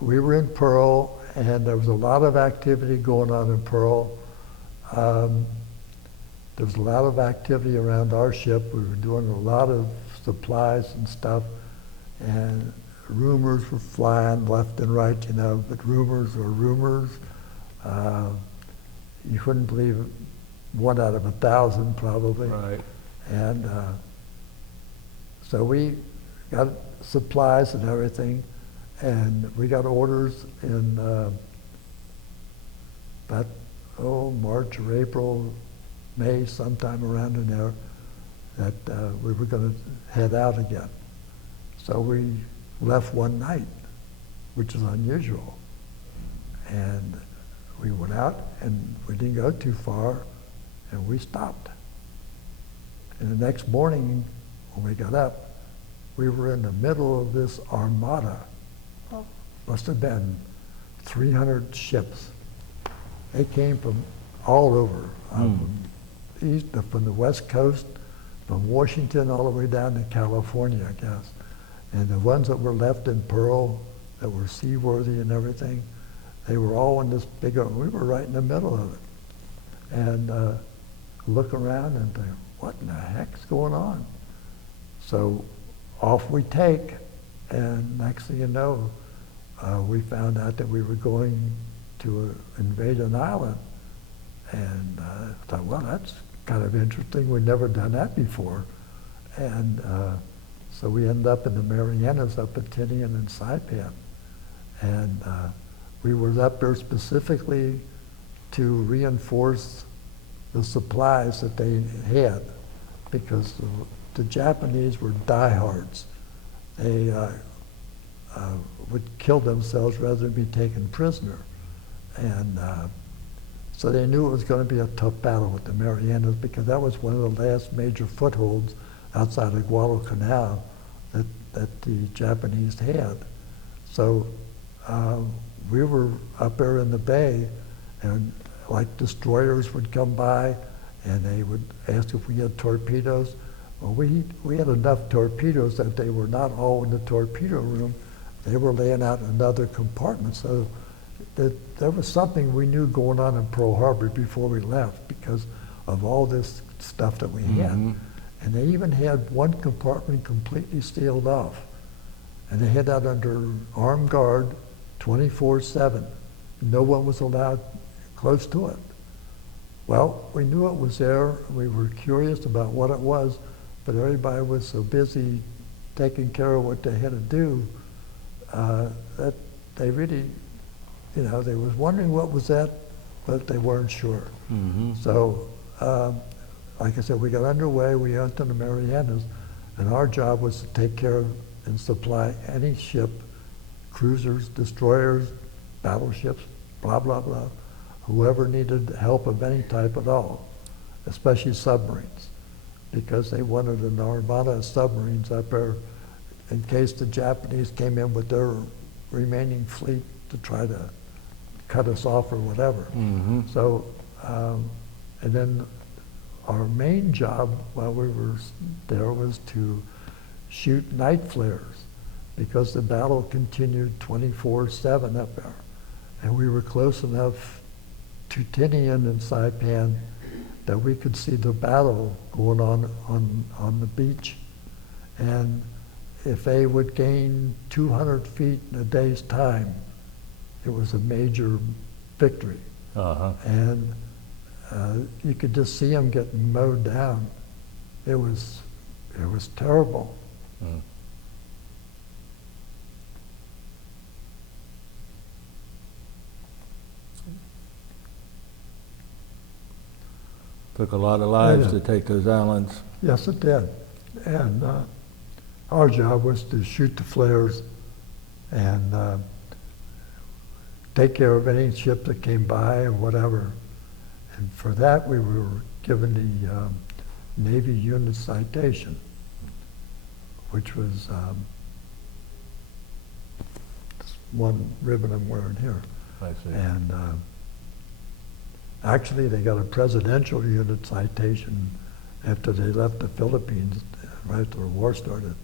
we were in Pearl, and there was a lot of activity going on in Pearl. There was a lot of activity around our ship. We were doing a lot of supplies and stuff, and rumors were flying left and right, you know, but rumors are rumors. You couldn't believe it, 1 out of 1,000 probably. Right. And so we got supplies and everything, and we got orders in about March or April, May, sometime around in there, that we were going to head out again. So we left one night, which is unusual. And we went out, and we didn't go too far, and we stopped. And the next morning, when we got up, we were in the middle of this armada. Oh. Must have been 300 ships. They came from all over, from the West Coast, from Washington all the way down to California, I guess. And the ones that were left in Pearl, that were seaworthy and everything, they were all in this big, we were right in the middle of it. And look around and think, what in the heck's going on? So off we take, and next thing you know, we found out that we were going to invade an island. And I thought, well, that's kind of interesting. We'd never done that before. And so we ended up in the Marianas up at Tinian and Saipan. And we were up there specifically to reinforce the supplies that they had, because the Japanese were diehards. They would kill themselves rather than be taken prisoner. And so they knew it was going to be a tough battle with the Marianas, because that was one of the last major footholds outside of Guadalcanal that the Japanese had. So we were up there in the bay, and like destroyers would come by, and they would ask if we had torpedoes. Well, we had enough torpedoes that they were not all in the torpedo room. They were laying out in another compartment. So there was something we knew going on in Pearl Harbor before we left, because of all this stuff that we had. And they even had one compartment completely sealed off. And they had that under armed guard 24/7. No one was allowed close to it. Well, we knew it was there. We were curious about what it was, but everybody was so busy taking care of what they had to do that they really, you know, they was wondering what was that, but they weren't sure. So, like I said, we got underway, we went to the Marianas, and our job was to take care of and supply any ship, cruisers, destroyers, battleships, blah, blah, blah, whoever needed help of any type at all. especially submarines, because they wanted an armada of submarines up there in case the Japanese came in with their remaining fleet to try to cut us off or whatever. Mm-hmm. So, and then our main job while we were there was to shoot night flares, because the battle continued 24/7 up there. And we were close enough to Tinian and Saipan that we could see the battle going on the beach. And if they would gain 200 feet in a day's time, it was a major victory. Uh-huh. And you could just see them getting mowed down. It was terrible. Mm. Took a lot of lives Yeah. to take those islands. Yes, it did. And our job was to shoot the flares and take care of any ship that came by or whatever. And for that, we were given the Navy Unit Citation, which was this one ribbon I'm wearing here. I see. And actually, they got a Presidential Unit Citation after they left the Philippines, right after the war started.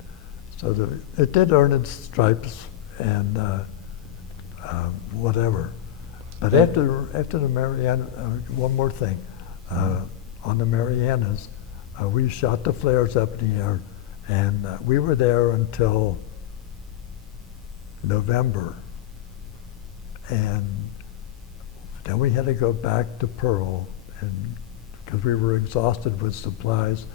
So it did earn its stripes and whatever. But after the Mariana, one more thing. On the Marianas, we shot the flares up in the air, and we were there until November. And then we had to go back to Pearl, and because we were exhausted with supplies,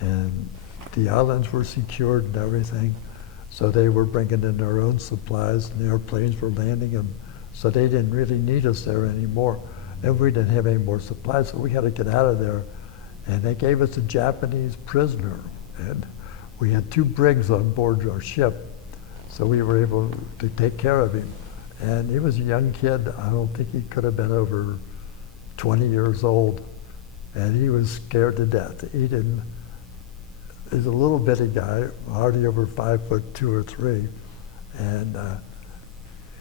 and the islands were secured and everything, so they were bringing in their own supplies, and the airplanes were landing them, so they didn't really need us there anymore. And we didn't have any more supplies, so we had to get out of there. And they gave us a Japanese prisoner, and we had 2 brigs on board our ship, so we were able to take care of him. And he was a young kid. I don't think he could have been over 20 years old. And he was scared to death. He's a little bitty guy, hardly over 5'2" or 3. And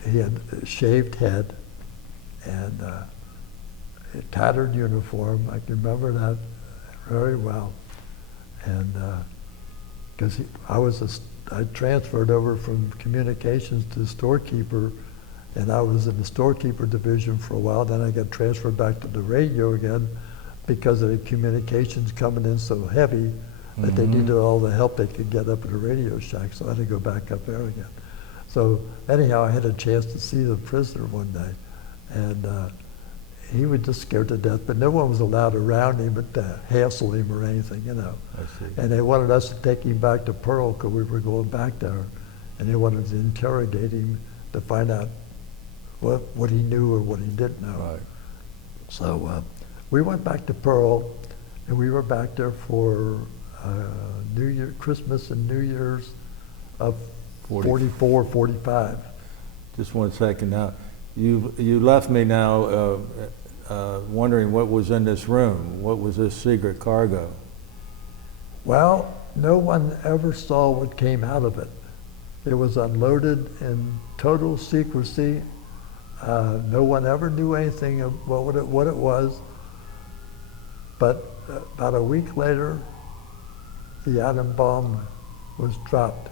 he had a shaved head and a tattered uniform. I can remember that very well. And because I transferred over from communications to storekeeper, and I was in the storekeeper division for a while. Then I got transferred back to the radio again because of the communications coming in so heavy that they needed all the help they could get up at the Radio Shack, so I had to go back up there again. So anyhow, I had a chance to see the prisoner one day, and he was just scared to death, but no one was allowed around him to hassle him or anything, you know. I see. And they wanted us to take him back to Pearl because we were going back there, and they wanted to interrogate him to find out what he knew or what he didn't know. Right. So we went back to Pearl, and we were back there for New Year, Christmas and New Year's of 44, 45. Just 1 second now. You left me now wondering what was in this room. What was this secret cargo? Well, no one ever saw what came out of it. It was unloaded in total secrecy. No one ever knew anything of what it was. But about a week later, the atom bomb was dropped.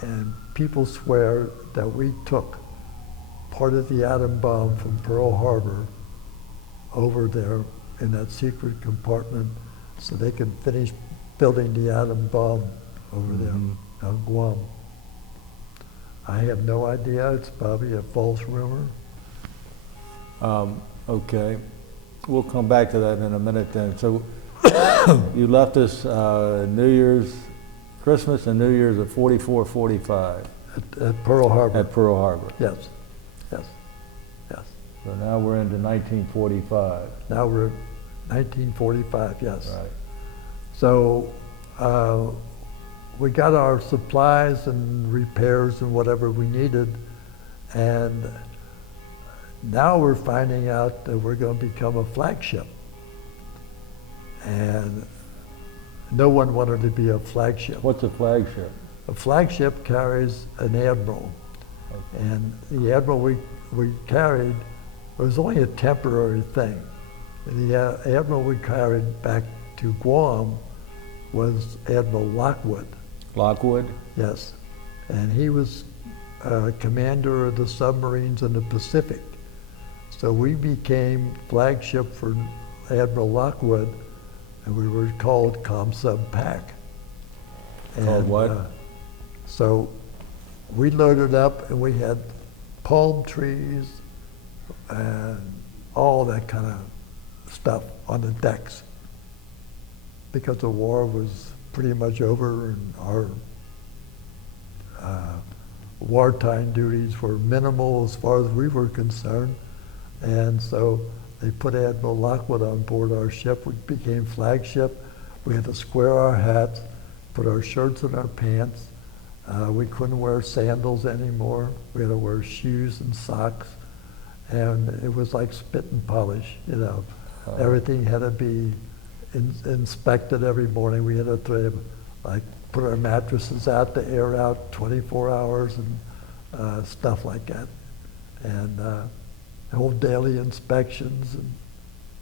And people swear that we took part of the atom bomb from Pearl Harbor over there in that secret compartment so they could finish building the atom bomb over there on Guam. I have no idea. It's probably a false rumor. Okay. We'll come back to that in a minute then. So you left us New Year's, Christmas and New Year's of 44, 45. At Pearl Harbor. At Pearl Harbor. Yes, yes, yes. So now we're into 1945. Now we're 1945, yes. Right. So we got our supplies and repairs and whatever we needed, and now we're finding out that we're going to become a flagship. and no one wanted to be a flagship. What's a flagship? A flagship carries an admiral, and the admiral we carried was only a temporary thing. The admiral we carried back to Guam was Admiral Lockwood. Lockwood? Yes, and he was commander of the submarines in the Pacific. So we became flagship for Admiral Lockwood, and we were called ComSub Pac. Called what? So we loaded up, and we had palm trees and all that kind of stuff on the decks, because the war was pretty much over, and our wartime duties were minimal as far as we were concerned. And so they put Admiral Lockwood on board our ship. We became flagship. We had to square our hats, put our shirts in our pants. We couldn't wear sandals anymore. We had to wear shoes and socks. And it was like spit and polish, you know. Everything had to be inspected every morning. We had to put our mattresses out to air out 24 hours and stuff like that. And whole daily inspections. And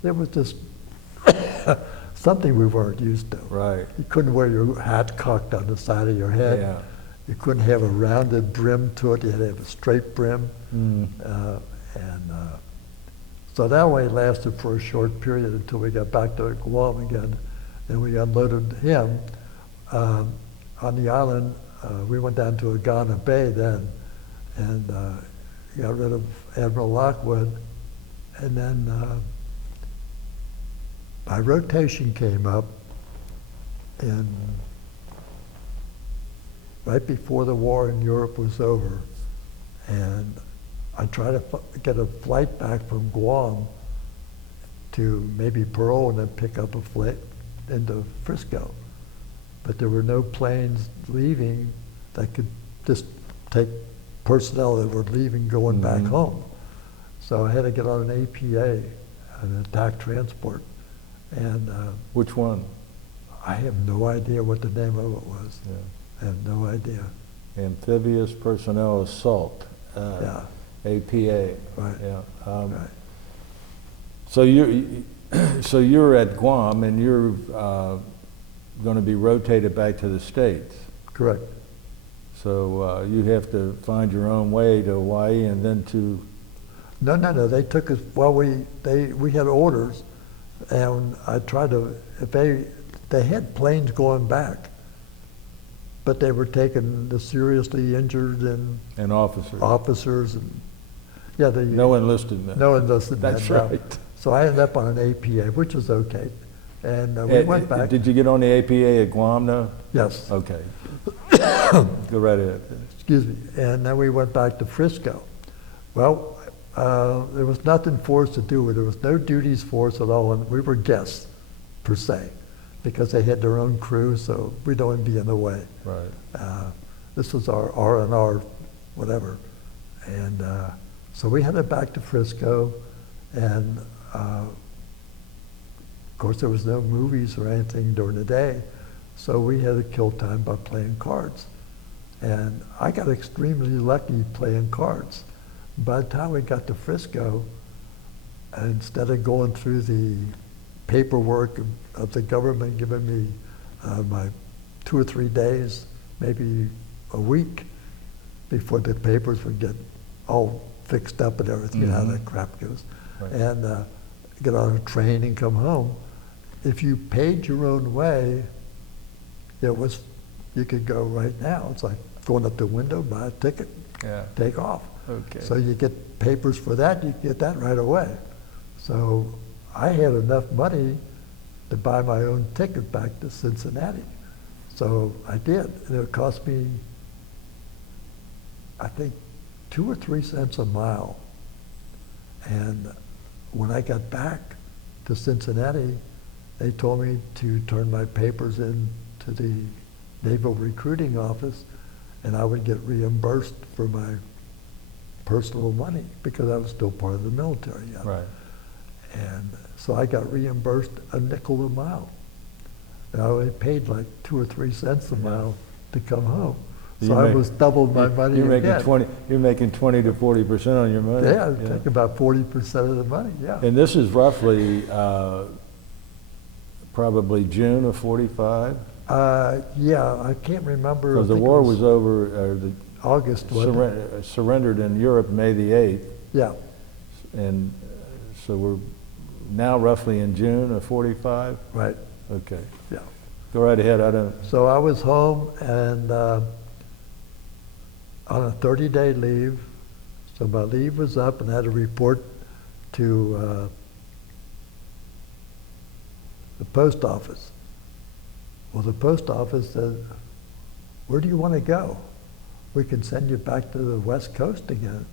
it was just something we weren't used to. Right. You couldn't wear your hat cocked on the side of your head. Yeah. You couldn't have a rounded brim to it. You had to have a straight brim. So that only lasted for a short period until we got back to Guam again, and we unloaded him. On the island, we went down to Agana Bay then, and got rid of Admiral Lockwood, and then my rotation came up right before the war in Europe was over, and I tried to get a flight back from Guam to maybe Pearl and then pick up a flight into Frisco. But there were no planes leaving that could just take personnel that were leaving going back home. So I had to get on an APA, an attack transport. And Which one? I have no idea what the name of it was. Yeah. I have no idea. Amphibious Personnel Assault. Yeah. APA. Right. Yeah. Right. So you're at Guam, and you're going to be rotated back to the States. Correct. So you have to find your own way to Hawaii and then to... No. They took us, well, we had orders, and I tried to, they had planes going back, but they were taking the seriously injured and officers. and yeah, No enlisted men. no enlisted men. That's no. right. So I ended up on an APA, which was okay, and we went back. Did you get on the APA at Guam though? Yes. Okay. Go right ahead. Excuse me. And then we went back to Frisco. Well, there was nothing for us to do. There was no duties for us at all, and we were guests, per se, because they had their own crew, so we don't want to be in the way. Right. This was our R&R, whatever. And so we headed back to Frisco, and of course there was no movies or anything during the day, so we had to kill time by playing cards. And I got extremely lucky playing cards. By the time we got to Frisco, instead of going through the paperwork of the government giving me my 2 or 3 days, maybe a week, before the papers would get all fixed up and everything, how that crap goes, Right. and get on a train and come home. If you paid your own way, you could go right now. It's like going up the window, buy a ticket, Yeah. take off. Okay. So you get papers for that, you get that right away. So I had enough money to buy my own ticket back to Cincinnati. So I did, and it cost me, I think, 2 or 3 cents a mile. And when I got back to Cincinnati, they told me to turn my papers in to the Naval Recruiting Office, and I would get reimbursed for my personal money because I was still part of the military. Right. And so I got reimbursed a nickel a mile. I only paid like 2 or 3 cents a mile to come home. So I almost doubled my money You're making again. you're making 20 to 40% on your money. Yeah, take about 40% of the money, yeah. And this is roughly probably June of 45? Yeah, I can't remember. Because the I think it war was over, August, wasn't it? surrendered in Europe May the 8th. Yeah, And so we're now roughly in June of 45? right, Okay. yeah. Go right ahead, I don't, So I was home and on a 30-day leave. So my leave was up and I had to report to the post office. Well, the post office said, "Where do you want to go? We can send you back to the West Coast again."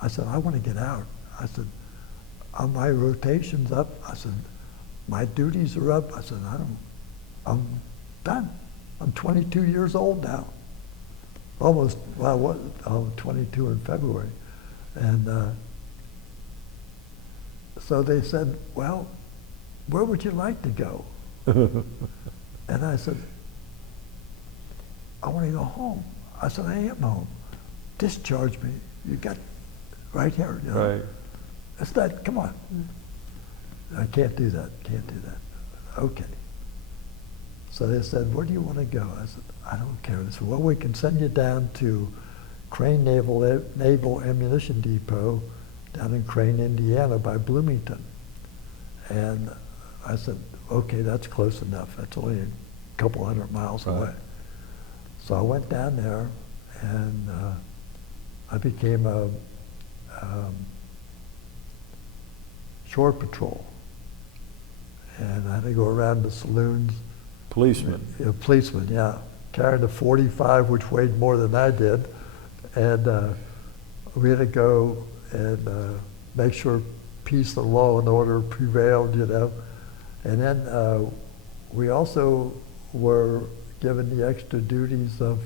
I said, "I want to get out." I said, "My rotation's up." I said, "My duties are up." I said, I'm done. I'm 22 years old now. Almost, well, what? I'm 22 in February. And so they said, "Well, where would you like to go?" And I said, "I want to go home." I said, "I am home. Discharge me. You got right here, you know." right. That's that, come on. I can't do that, can't do that. Okay. So they said, "Where do you want to go?" I said, "I don't care." They said, "Well, we can send you down to Crane Naval Ammunition Depot down in Crane, Indiana by Bloomington." And I said, "Okay, that's close enough. That's only a couple 100 miles Right. away." So I went down there and I became a shore patrol. And I had to go around the saloons. Policeman. A policeman, yeah, carrying a .45, which weighed more than I did, and we had to go and make sure peace and law and order prevailed, you know. And then we also were given the extra duties of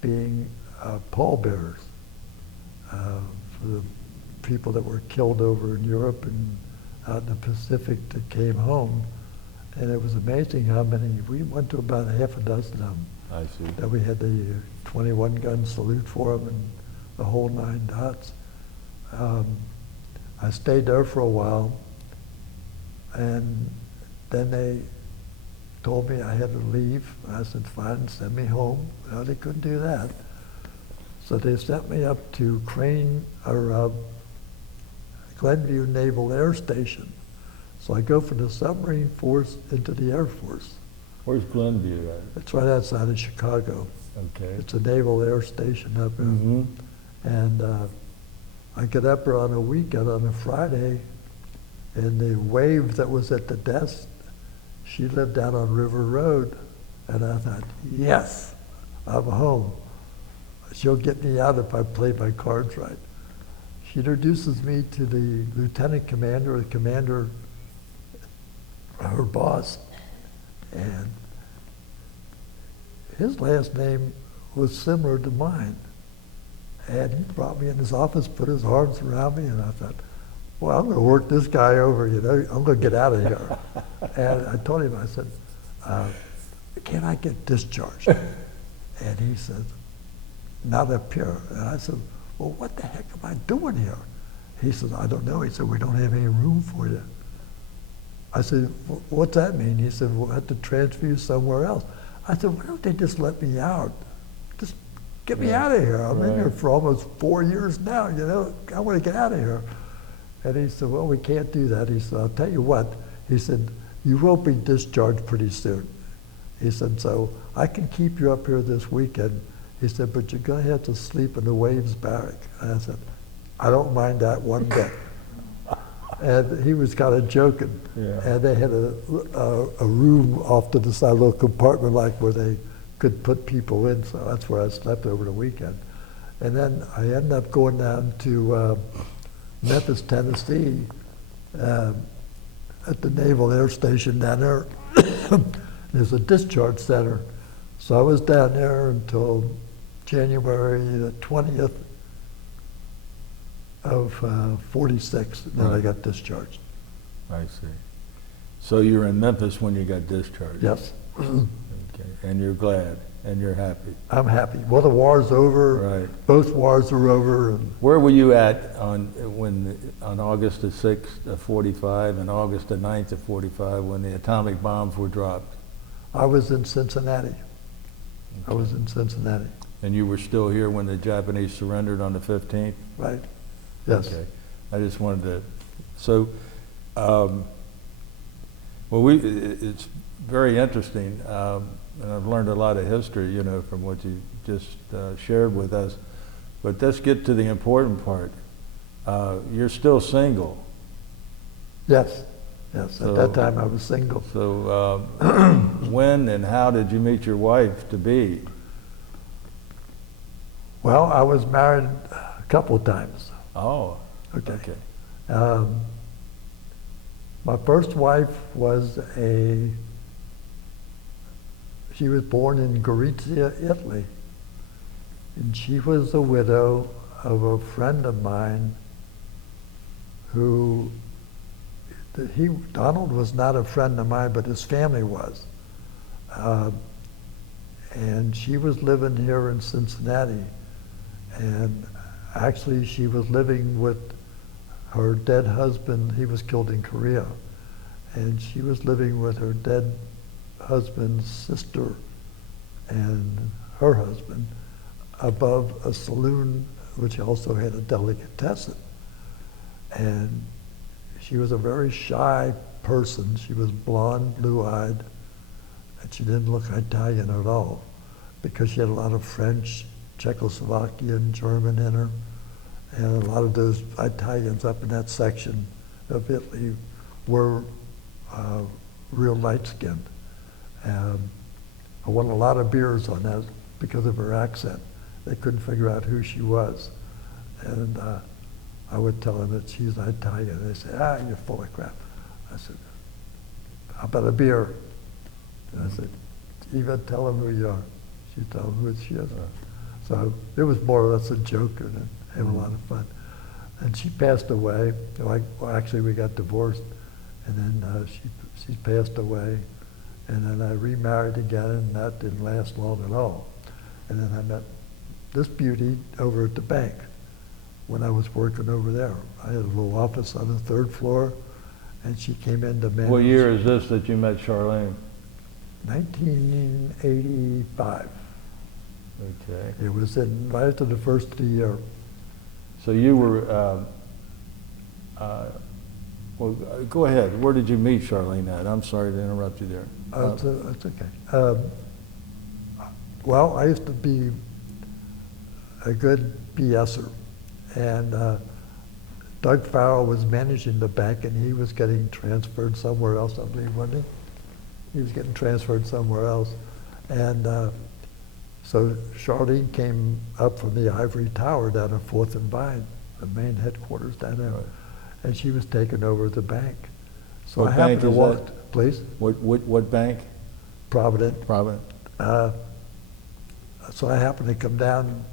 being pallbearers for the people that were killed over in Europe and out in the Pacific that came home. And it was amazing how many, we went to about a half a dozen of them. I see. That we had the 21 gun salute for them and the whole 9 dots. I stayed there for a while, and then they told me I had to leave. I said, "Fine, send me home." Well, they couldn't do that. So they sent me up to Glenview Naval Air Station. So I go from the submarine force into the Air Force. Where's Glenview at? It's right outside of Chicago. Okay. It's a naval air station up there. Mm-hmm. And I get up there on a weekend, on a Friday, and the wave that was at the desk, she lived down on River Road. And I thought, yes, I'm home. She'll get me out if I play my cards right. She introduces me to the lieutenant commander, the commander, her boss, and his last name was similar to mine. And he brought me in his office, put his arms around me, and I thought, well, I'm going to work this guy over, you know, I'm going to get out of here. And I told him, I said, can I get discharged? And he said, not up here. And I said, well, what the heck am I doing here? He said, I don't know. He said, we don't have any room for you. I said, what's that mean? He said, we'll have to transfer you somewhere else. I said, why don't they just let me out? Just get me out of here. I'm in here for almost 4 years now, you know, I want to get out of here. And he said, well, we can't do that. He said, I'll tell you what. He said, you will be discharged pretty soon. He said, so I can keep you up here this weekend. He said, but you're going to have to sleep in the Waves barrack. And I said, I don't mind that one bit. And he was kind of joking. Yeah. And they had a room off to the side, a little compartment like where they could put people in. So that's where I slept over the weekend. And then I ended up going down to Memphis, Tennessee, at the Naval Air Station down there. There's a discharge center. So I was down there until January the 20th. of 46, and then I Right. got discharged. I see. So you were in Memphis when you got discharged? Yes. Okay, and you're glad, and you're happy? I'm happy. Well, the war's over. Right. Both wars are over. And Where were you at on August the 6th of 45 and August the 9th of 45 when the atomic bombs were dropped? I was in Cincinnati. I was in Cincinnati. And you were still here when the Japanese surrendered on the 15th? Right. Yes. Okay. I just wanted to, so, well, it's very interesting, and I've learned a lot of history, you know, from what you just shared with us. But let's get to the important part. You're still single. Yes. Yes. So- At that time, I was single. So when and how did you meet your wife to be? Well, I was married a couple of times. Oh, Okay. okay. My first wife was she was born in Gorizia, Italy. And she was the widow of a friend of mine who, Donald was not a friend of mine, but his family was. And she was living here in Cincinnati. And actually, she was living with her dead husband. He was killed in Korea. And she was living with her dead husband's sister and her husband above a saloon which also had a delicatessen. And she was a very shy person. She was blonde, blue-eyed, and she didn't look Italian at all because she had a lot of French, Czechoslovakian, German in her. And a lot of those Italians up in that section of Italy were real light-skinned. I won a lot of beers on that because of her accent. They couldn't figure out who she was. And I would tell them that she's Italian. They said, you're full of crap. I said, how about a beer? And I said, Eva, tell them who you are. She told them who she is. So it was more or less a joke and having a lot of fun. And she passed away. Well, actually, we got divorced, and then she passed away. And then I remarried again, and that didn't last long at all. And then I met this beauty over at the bank when I was working over there. I had a little office on the third floor, and she came in to manage. What year is this that you met Charlene? 1985. Okay. It was right after the first of the year. So you were, well, go ahead. Where did you meet Charlene at? I'm sorry to interrupt you there. It's okay. Well, I used to be a good BSer, and Doug Farrell was managing the bank, and he was getting transferred somewhere else, I believe, wasn't he? He was getting transferred somewhere else. And so Charlene came up from the Ivory Tower down at 4th and Vine, the main headquarters down there, Right. and she was taking over the bank. So What I happened bank to is walk, that? please, What bank? Provident. Provident. So I happened to come down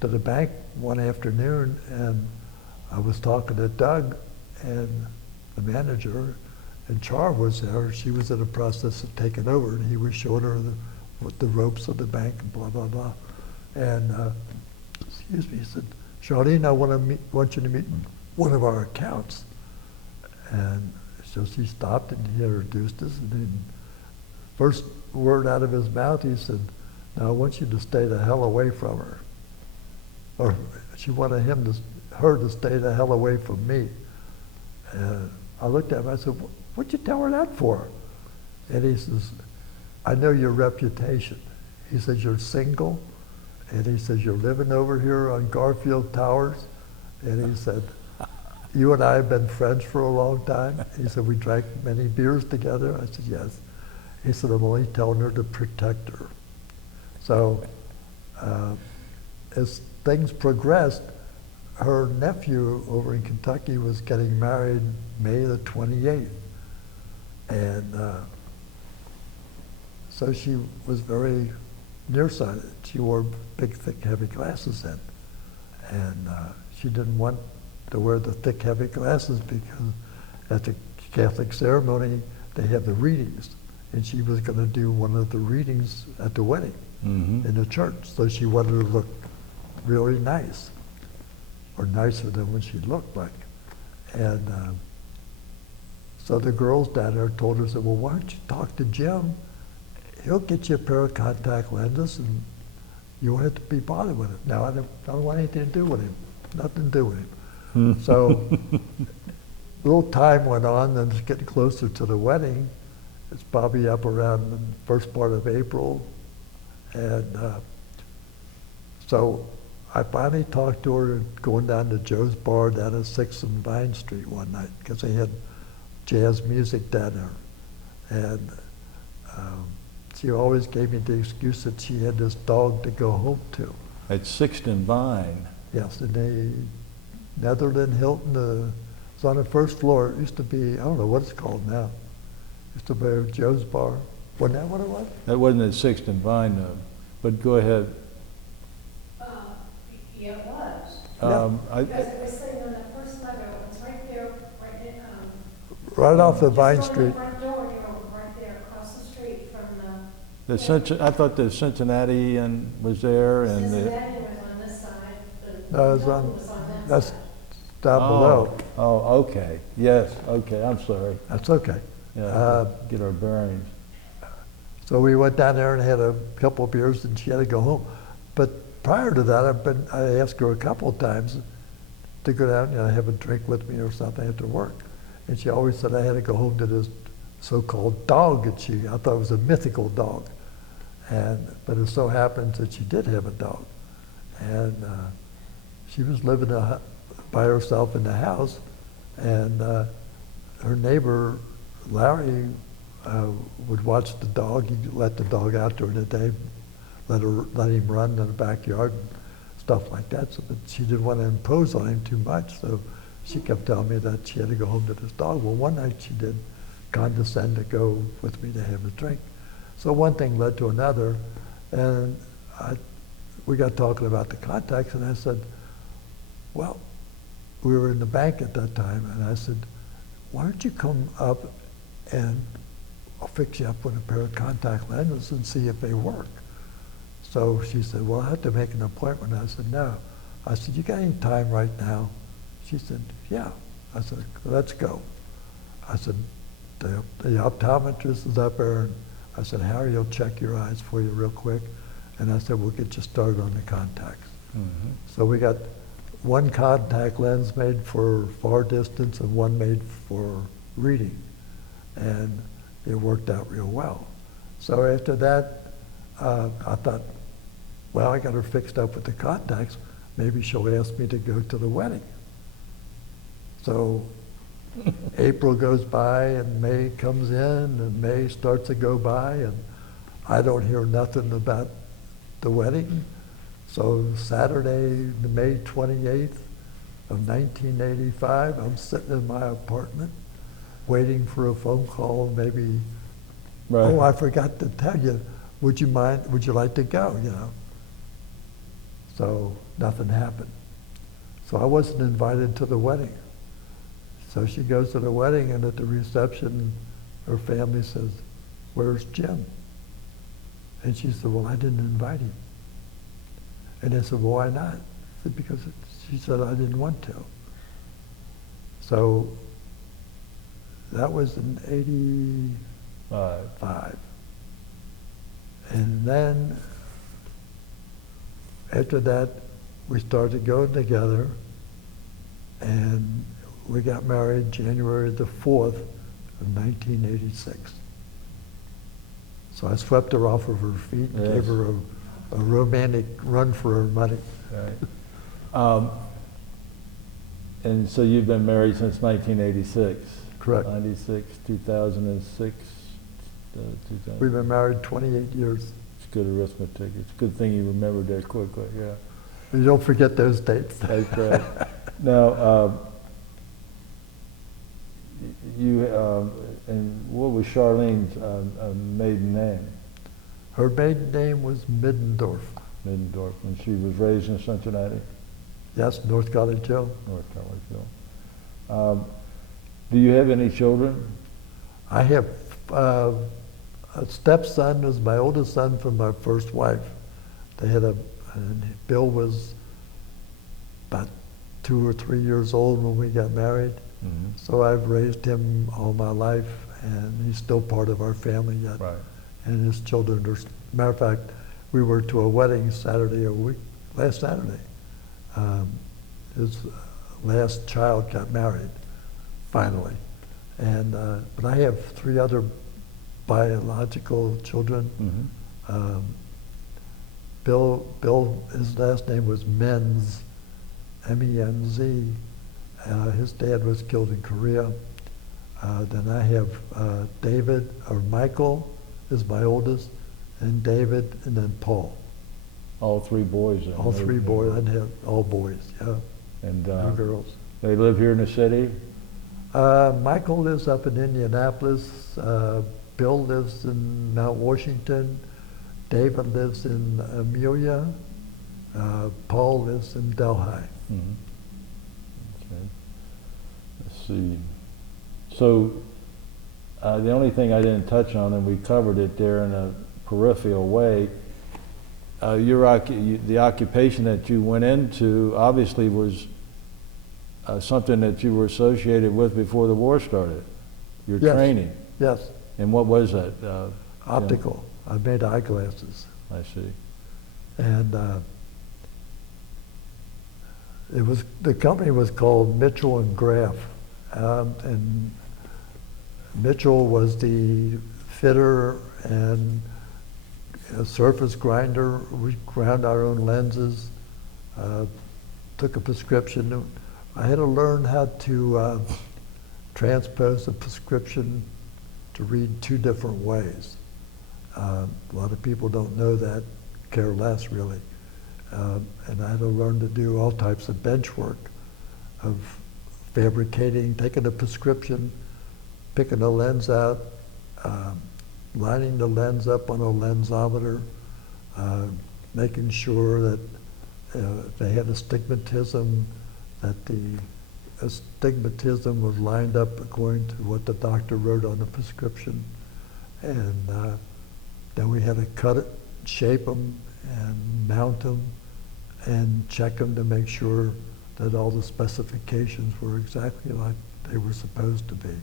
to the bank one afternoon, and I was talking to Doug and the manager, and Char was there. She was in the process of taking over, and he was showing her the ropes of the bank and blah, blah, blah. And excuse me, he said, Charlene, I want you to meet one of our accounts. And so she stopped and he introduced us, and then first word out of his mouth, he said, now I want you to stay the hell away from her. Or she wanted her to stay the hell away from me. And I looked at him, I said, what'd you tell her that for? And he says, I know your reputation. He says, you're single. And he says, you're living over here on Garfield Towers. And he said, you and I have been friends for a long time. He said, we drank many beers together. I said, yes. He said, I'm only telling her to protect her. So as things progressed, her nephew over in Kentucky was getting married May the 28th. And so she was very nearsighted. She wore big, thick, heavy glasses then. And she didn't want to wear the thick, heavy glasses because at the Catholic ceremony, they have the readings. And she was going to do one of the readings at the wedding in the church. So she wanted to look really nice, or nicer than what she looked like. And so the girls down there told her, said, well, why don't you talk to Jim? He'll get you a pair of contact lenses and you won't have to be bothered with it. Now, I don't want anything to do with him. Nothing to do with him. So a little time went on, and it's getting closer to the wedding. It's probably up around the first part of April. And so I finally talked to her going down to Joe's Bar down at 6th and Vine Street one night, because they had jazz music down there. And she always gave me the excuse that she had this dog to go home to. At 6th and Vine. Yes, and Netherland Hilton, it's on the first floor. It used to be, I don't know what it's called now. It used to be Joe's Bar. Wasn't that what it was? That wasn't at 6th and Vine, though. But go ahead. Yeah, it was. Because it was sitting on that first level, it was right there, right in, Right off of Vine just on Street. the front door, you know, right there across the street from I thought the Cincinnati was there, and Cincinnati was on this side, the No, it's Hilton on, was on that that's side. down below. Oh, okay. Yes, okay, I'm sorry. That's okay. Yeah, get our bearings. So we went down there and had a couple of beers, and she had to go home. But prior to that, I asked her a couple of times to go down and have a drink with me or something after work. And she always said I had to go home to this so-called dog that I thought it was a mythical dog. But it so happens that she did have a dog. And she was living by herself in the house, and her neighbor, Larry, would watch the dog. He'd let the dog out during the day, let him run in the backyard and stuff like that. So that she didn't want to impose on him too much. So she kept telling me that she had to go home to this dog. Well, one night she did condescend to go with me to have a drink. So one thing led to another, and we got talking about the contacts, and I said, well, we were in the bank at that time, and I said, why don't you come up and I'll fix you up with a pair of contact lenses and see if they work. So she said, well, I have to make an appointment. I said, no. I said, you got any time right now? She said, yeah. I said, let's go. I said, the optometrist is up there, and I said, Harry will check your eyes for you real quick. And I said, we'll get you started on the contacts. Mm-hmm. So we got one contact lens made for far distance and one made for reading. And it worked out real well. So after that, I thought, well, I got her fixed up with the contacts. Maybe she'll ask me to go to the wedding. So April goes by and May comes in and May starts to go by and I don't hear nothing about the wedding. So Saturday, May 28th of 1985, I'm sitting in my apartment waiting for a phone call, maybe, Right. oh, I forgot to tell you, would you like to go, you know? So nothing happened. So I wasn't invited to the wedding. So she goes to the wedding, and at the reception, her family says, where's Jim? And she said, well, I didn't invite him. And they said, well, why not? I said, because she said I didn't want to. So that was in 85. And then after that, we started going together, and we got married January the 4th of 1986. So I swept her off of her feet and gave her a romantic run for her money. Right. And so you've been married since 1986? Correct. 96, 2006, 2000. We've been married 28 years. It's good arithmetic. It's a good thing you remembered that quickly, yeah. You don't forget those dates. That's right. Now, and what was Charlene's maiden name? Her maiden name was Middendorf. Middendorf, and she was raised in Cincinnati? Yes, North College Hill. North College Hill. Do you have any children? I have a stepson who's my oldest son from my first wife. They had and Bill was about 2 or 3 years old when we got married. Mm-hmm. So I've raised him all my life, and he's still part of our family yet. Right. And his children are, matter of fact, we were to a wedding last Saturday. His last child got married, finally. And, but I have 3 other biological children. Mm-hmm. Bill, his last name was Menz, M-E-N-Z. His dad was killed in Korea. Then I have David, or Michael is my oldest, and David, and then Paul. All 3 boys? Then. All 3 boys, I have all boys, yeah, And no girls. they live here in the city? Michael lives up in Indianapolis. Bill lives in Mount Washington. David lives in Amelia. Paul lives in Delhi. Mm-hmm. Okay. Let's see. So the only thing I didn't touch on, and we covered it there in a peripheral way, the occupation that you went into obviously was something that you were associated with before the war started. Your Yes. training. Yes, And what was that? optical. I made eyeglasses. I see. And the company was called Mitchell and Graff. And Mitchell was the fitter and a surface grinder. We ground our own lenses, took a prescription. I had to learn how to transpose a prescription to read 2 different ways. A lot of people don't know that, care less really. And I had to learn to do all types of bench work of fabricating, taking a prescription, picking a lens out, lining the lens up on a lensometer, making sure that if they had astigmatism, that the astigmatism was lined up according to what the doctor wrote on the prescription. And then we had to cut it, shape them, and mount them, and check them to make sure that all the specifications were exactly like they were supposed to be.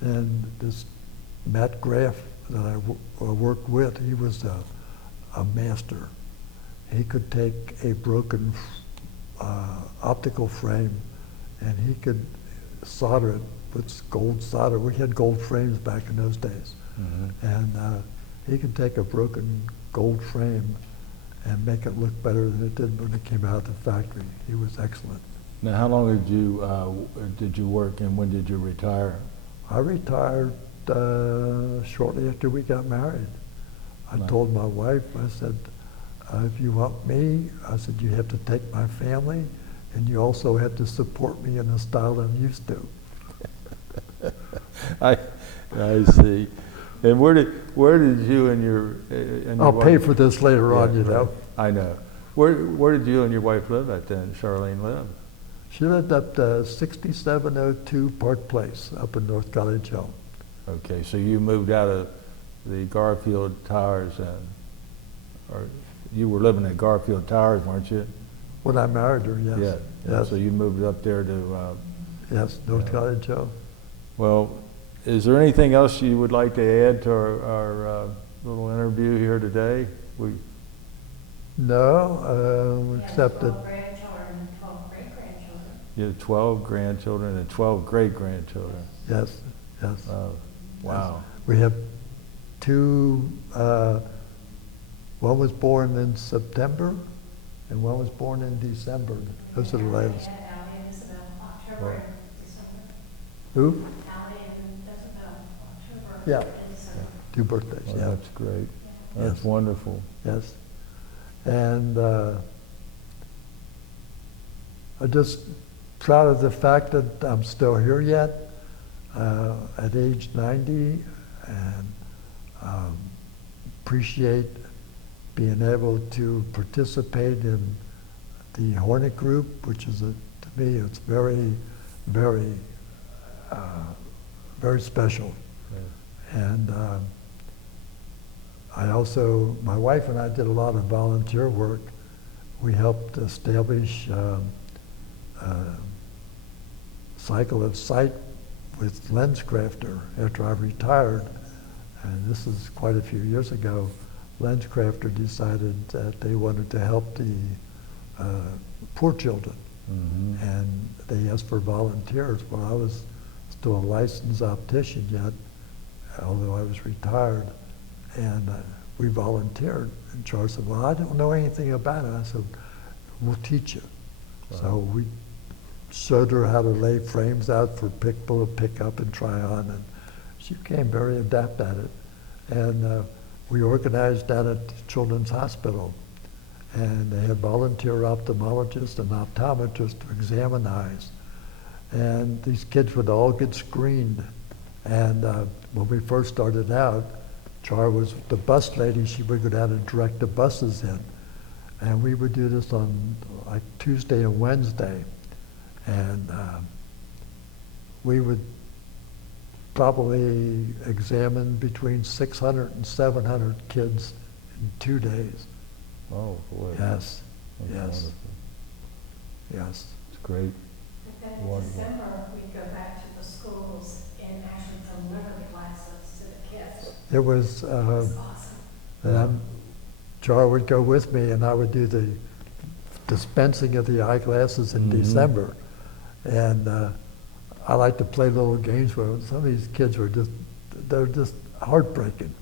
And this Matt Graff that I worked with, he was a master. He could take a broken optical frame and he could solder it with gold solder. We had gold frames back in those days. Mm-hmm. And he could take a broken gold frame and make it look better than it did when it came out of the factory. He was excellent. Now, how long did you work, and when did you retire? I retired shortly after we got married. I Nice. told my wife, I said, if you want me, I said, you have to take my family, and you also have to support me in the style I'm used to. I see. And where did you and your I'll wife, pay for this later on, you right. know. I know. Where did you and your wife live at then? Charlene live? She lived up to 6702 Park Place up in North College Hill. Okay, so you moved out of the Garfield Towers, or you were living at Garfield Towers, weren't you? When I married her, yes. Yeah. Yes, So you moved up there to. yes, North yeah. College Hill. Well, is there anything else you would like to add to our little interview here today? No, except that 12 grandchildren and 12 great-grandchildren. You have 12 grandchildren and 12 great-grandchildren. yes, yes. Wow. We have 2, one was born in September and one was born in December. Those are the latest. And Allie and Isabel, October and December. Who? Allie and Isabel, October Yeah. and December. 2 birthdays, Well, yeah. that's great. That's Yes. wonderful. Yes. And I'm just proud of the fact that I'm still here yet at age 90, and appreciate being able to participate in the Hornet Group, which is, to me, it's very, very, very special. And I also, my wife and I did a lot of volunteer work. We helped establish Cycle of Sight with LensCrafter after I retired. And this is quite a few years ago. LensCrafter decided that they wanted to help the poor children. And they asked for volunteers. Well, I was still a licensed optician yet, although I was retired. And we volunteered. And Charles said, well, I don't know anything about it. I said, we'll teach you. Wow. So we showed her how to lay frames out for people to pick up and try on. And she became very adept at it. And we organized down at Children's Hospital. And they had volunteer ophthalmologists and optometrists to examine eyes. And these kids would all get screened. And when we first started out, Char was the bus lady. She would go down and direct the buses in. And we would do this on like Tuesday and Wednesday. And we would probably examine between 600 and 700 kids in 2 days. Oh, boy. Yes, That's yes, wonderful. yes. It's great. But then in Wonderful. December, we go back to the schools and actually deliver the glasses to the kids. It was, It's awesome. Char would go with me and I would do the dispensing of the eyeglasses in December. And I like to play little games with them. Some of these kids were they're just heartbreaking.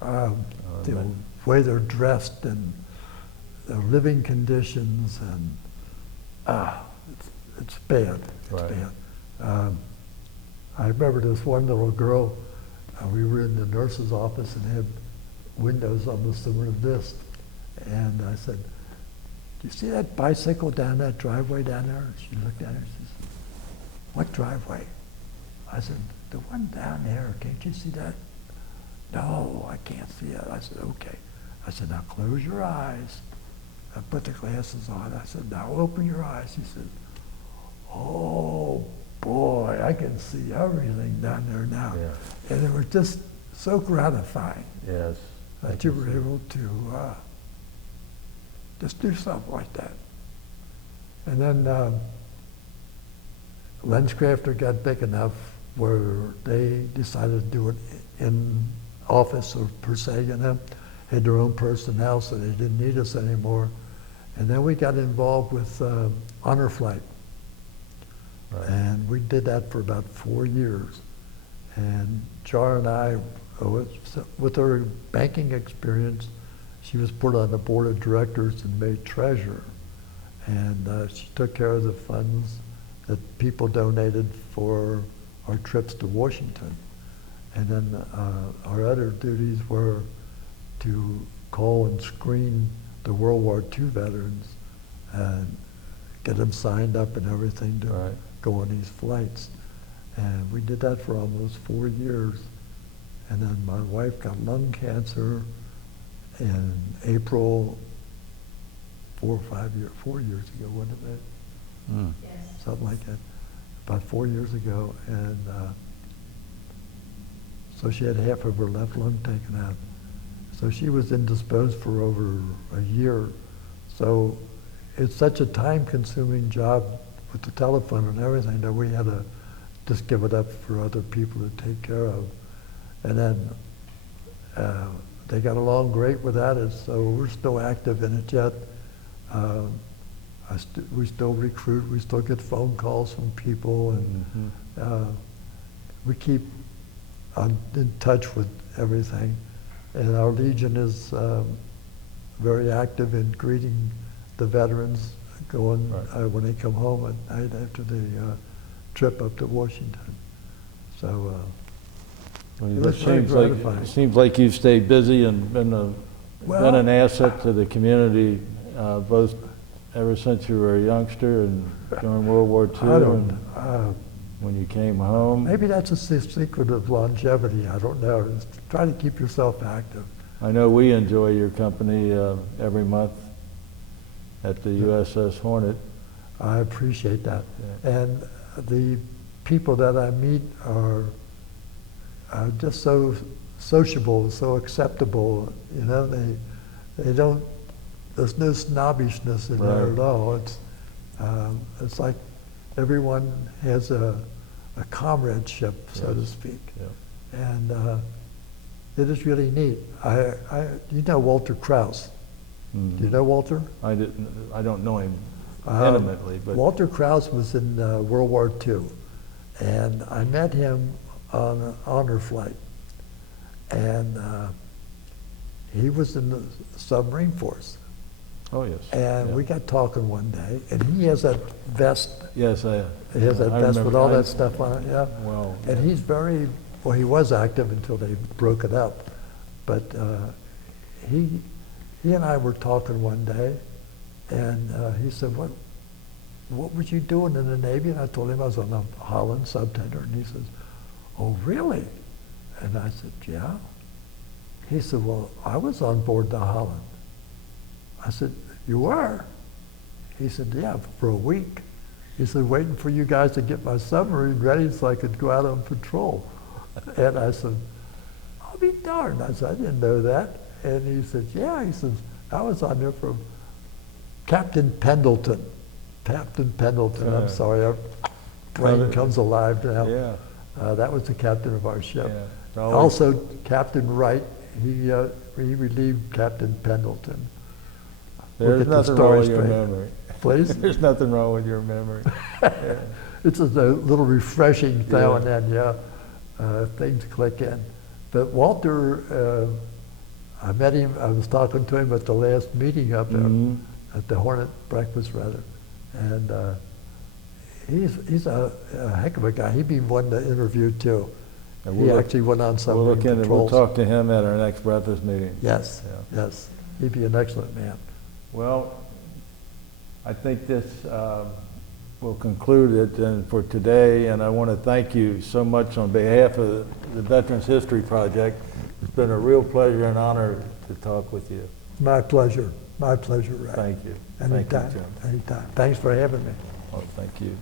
The way they're dressed and their living conditions, and it's bad. It's Right. bad. I remember this one little girl. We were in the nurse's office and had windows almost similar to this, and I said, "Do you see that bicycle down that driveway down there?" She looked at it and says, "What driveway?" I said, "The one down there. Can't you see that?" "No, I can't see it." I said, "Okay." I said, "Now close your eyes." I put the glasses on. I said, "Now open your eyes." He said, "Oh boy, I can see everything down there now." Yeah. And it was just so gratifying Yes. that you were able to just do something like that. And then LensCrafter got big enough where they decided to do it in office or per se, had their own personnel, so they didn't need us anymore. And then we got involved with Honor Flight. Right. And we did that for about 4 years. And Char and I, with her banking experience, she was put on the board of directors and made treasurer. And she took care of the funds that people donated for our trips to Washington. And then our other duties were to call and screen the World War II veterans and get them signed up and everything to go on these flights. And we did that for almost 4 years. And then my wife got lung cancer in April 4 years ago, wasn't it? Yes. Something like that, about 4 years ago. And so she had half of her left lung taken out. So she was indisposed for over a year. So it's such a time-consuming job with the telephone and everything that we had to just give it up for other people to take care of. And then they got along great without it, so we're still active in it yet. We still recruit, we still get phone calls from people, and we keep in touch with everything. And our Legion is very active in greeting the veterans going when they come home at night after the trip up to Washington. So It seems like you've stayed busy and been an asset to the community, both ever since you were a youngster and during World War II and when you came home. Maybe that's a secret of longevity. I don't know. Just try to keep yourself active. I know we enjoy your company every month, at the U.S.S. Hornet. I appreciate that. And the people that I meet are just so sociable, so acceptable. You know, they don't. There's no snobbishness in there at all. It's like everyone has a comradeship, so to speak, and it is really neat. You know Walter Krauss. Do you know Walter? I don't know him intimately, but Walter Krauss was in World War II, and I met him on an honor flight, and he was in the submarine force. oh yes. And we got talking one day, and he has that vest. Yes, He has that I vest remember. with all that stuff on it, yeah. Well, And he's very, well, he was active until they broke it up. But he and I were talking one day, and he said, what was you doing in the Navy? And I told him I was on the Holland subtender, and he says, oh, really? And I said, yeah. He said, well, I was on board the Holland. I said, you were? He said, yeah, for a week. He said, waiting for you guys to get my submarine ready so I could go out on patrol. And I said, I'll be darned. I said, I didn't know that. And he said, yeah. He says, I was on there from Captain Pendleton. Captain Pendleton, I'm sorry, our brain comes alive now. yeah. That was the captain of our ship. Yeah. Also, Captain Wright, he relieved Captain Pendleton. We'll There's get the nothing story wrong with your straight. memory. Please? There's nothing wrong with your memory. Yeah. It's a little refreshing now Yeah. and then, things click in. But Walter, I met him, I was talking to him at the last meeting up there, at the Hornet breakfast rather. And he's a heck of a guy. He'd be one to interview too. And He actually went on We'll submarine look into, we'll patrols. talk to him at our next breakfast meeting. Yes, Yeah. yes. He'd be an excellent man. Well, I think this will conclude it for today, and I want to thank you so much on behalf of the Veterans History Project. It's been a real pleasure and honor to talk with you. My pleasure, Ray. Thank you. Anytime, Thank you, Jim. anytime. Thanks for having me. Oh, thank you.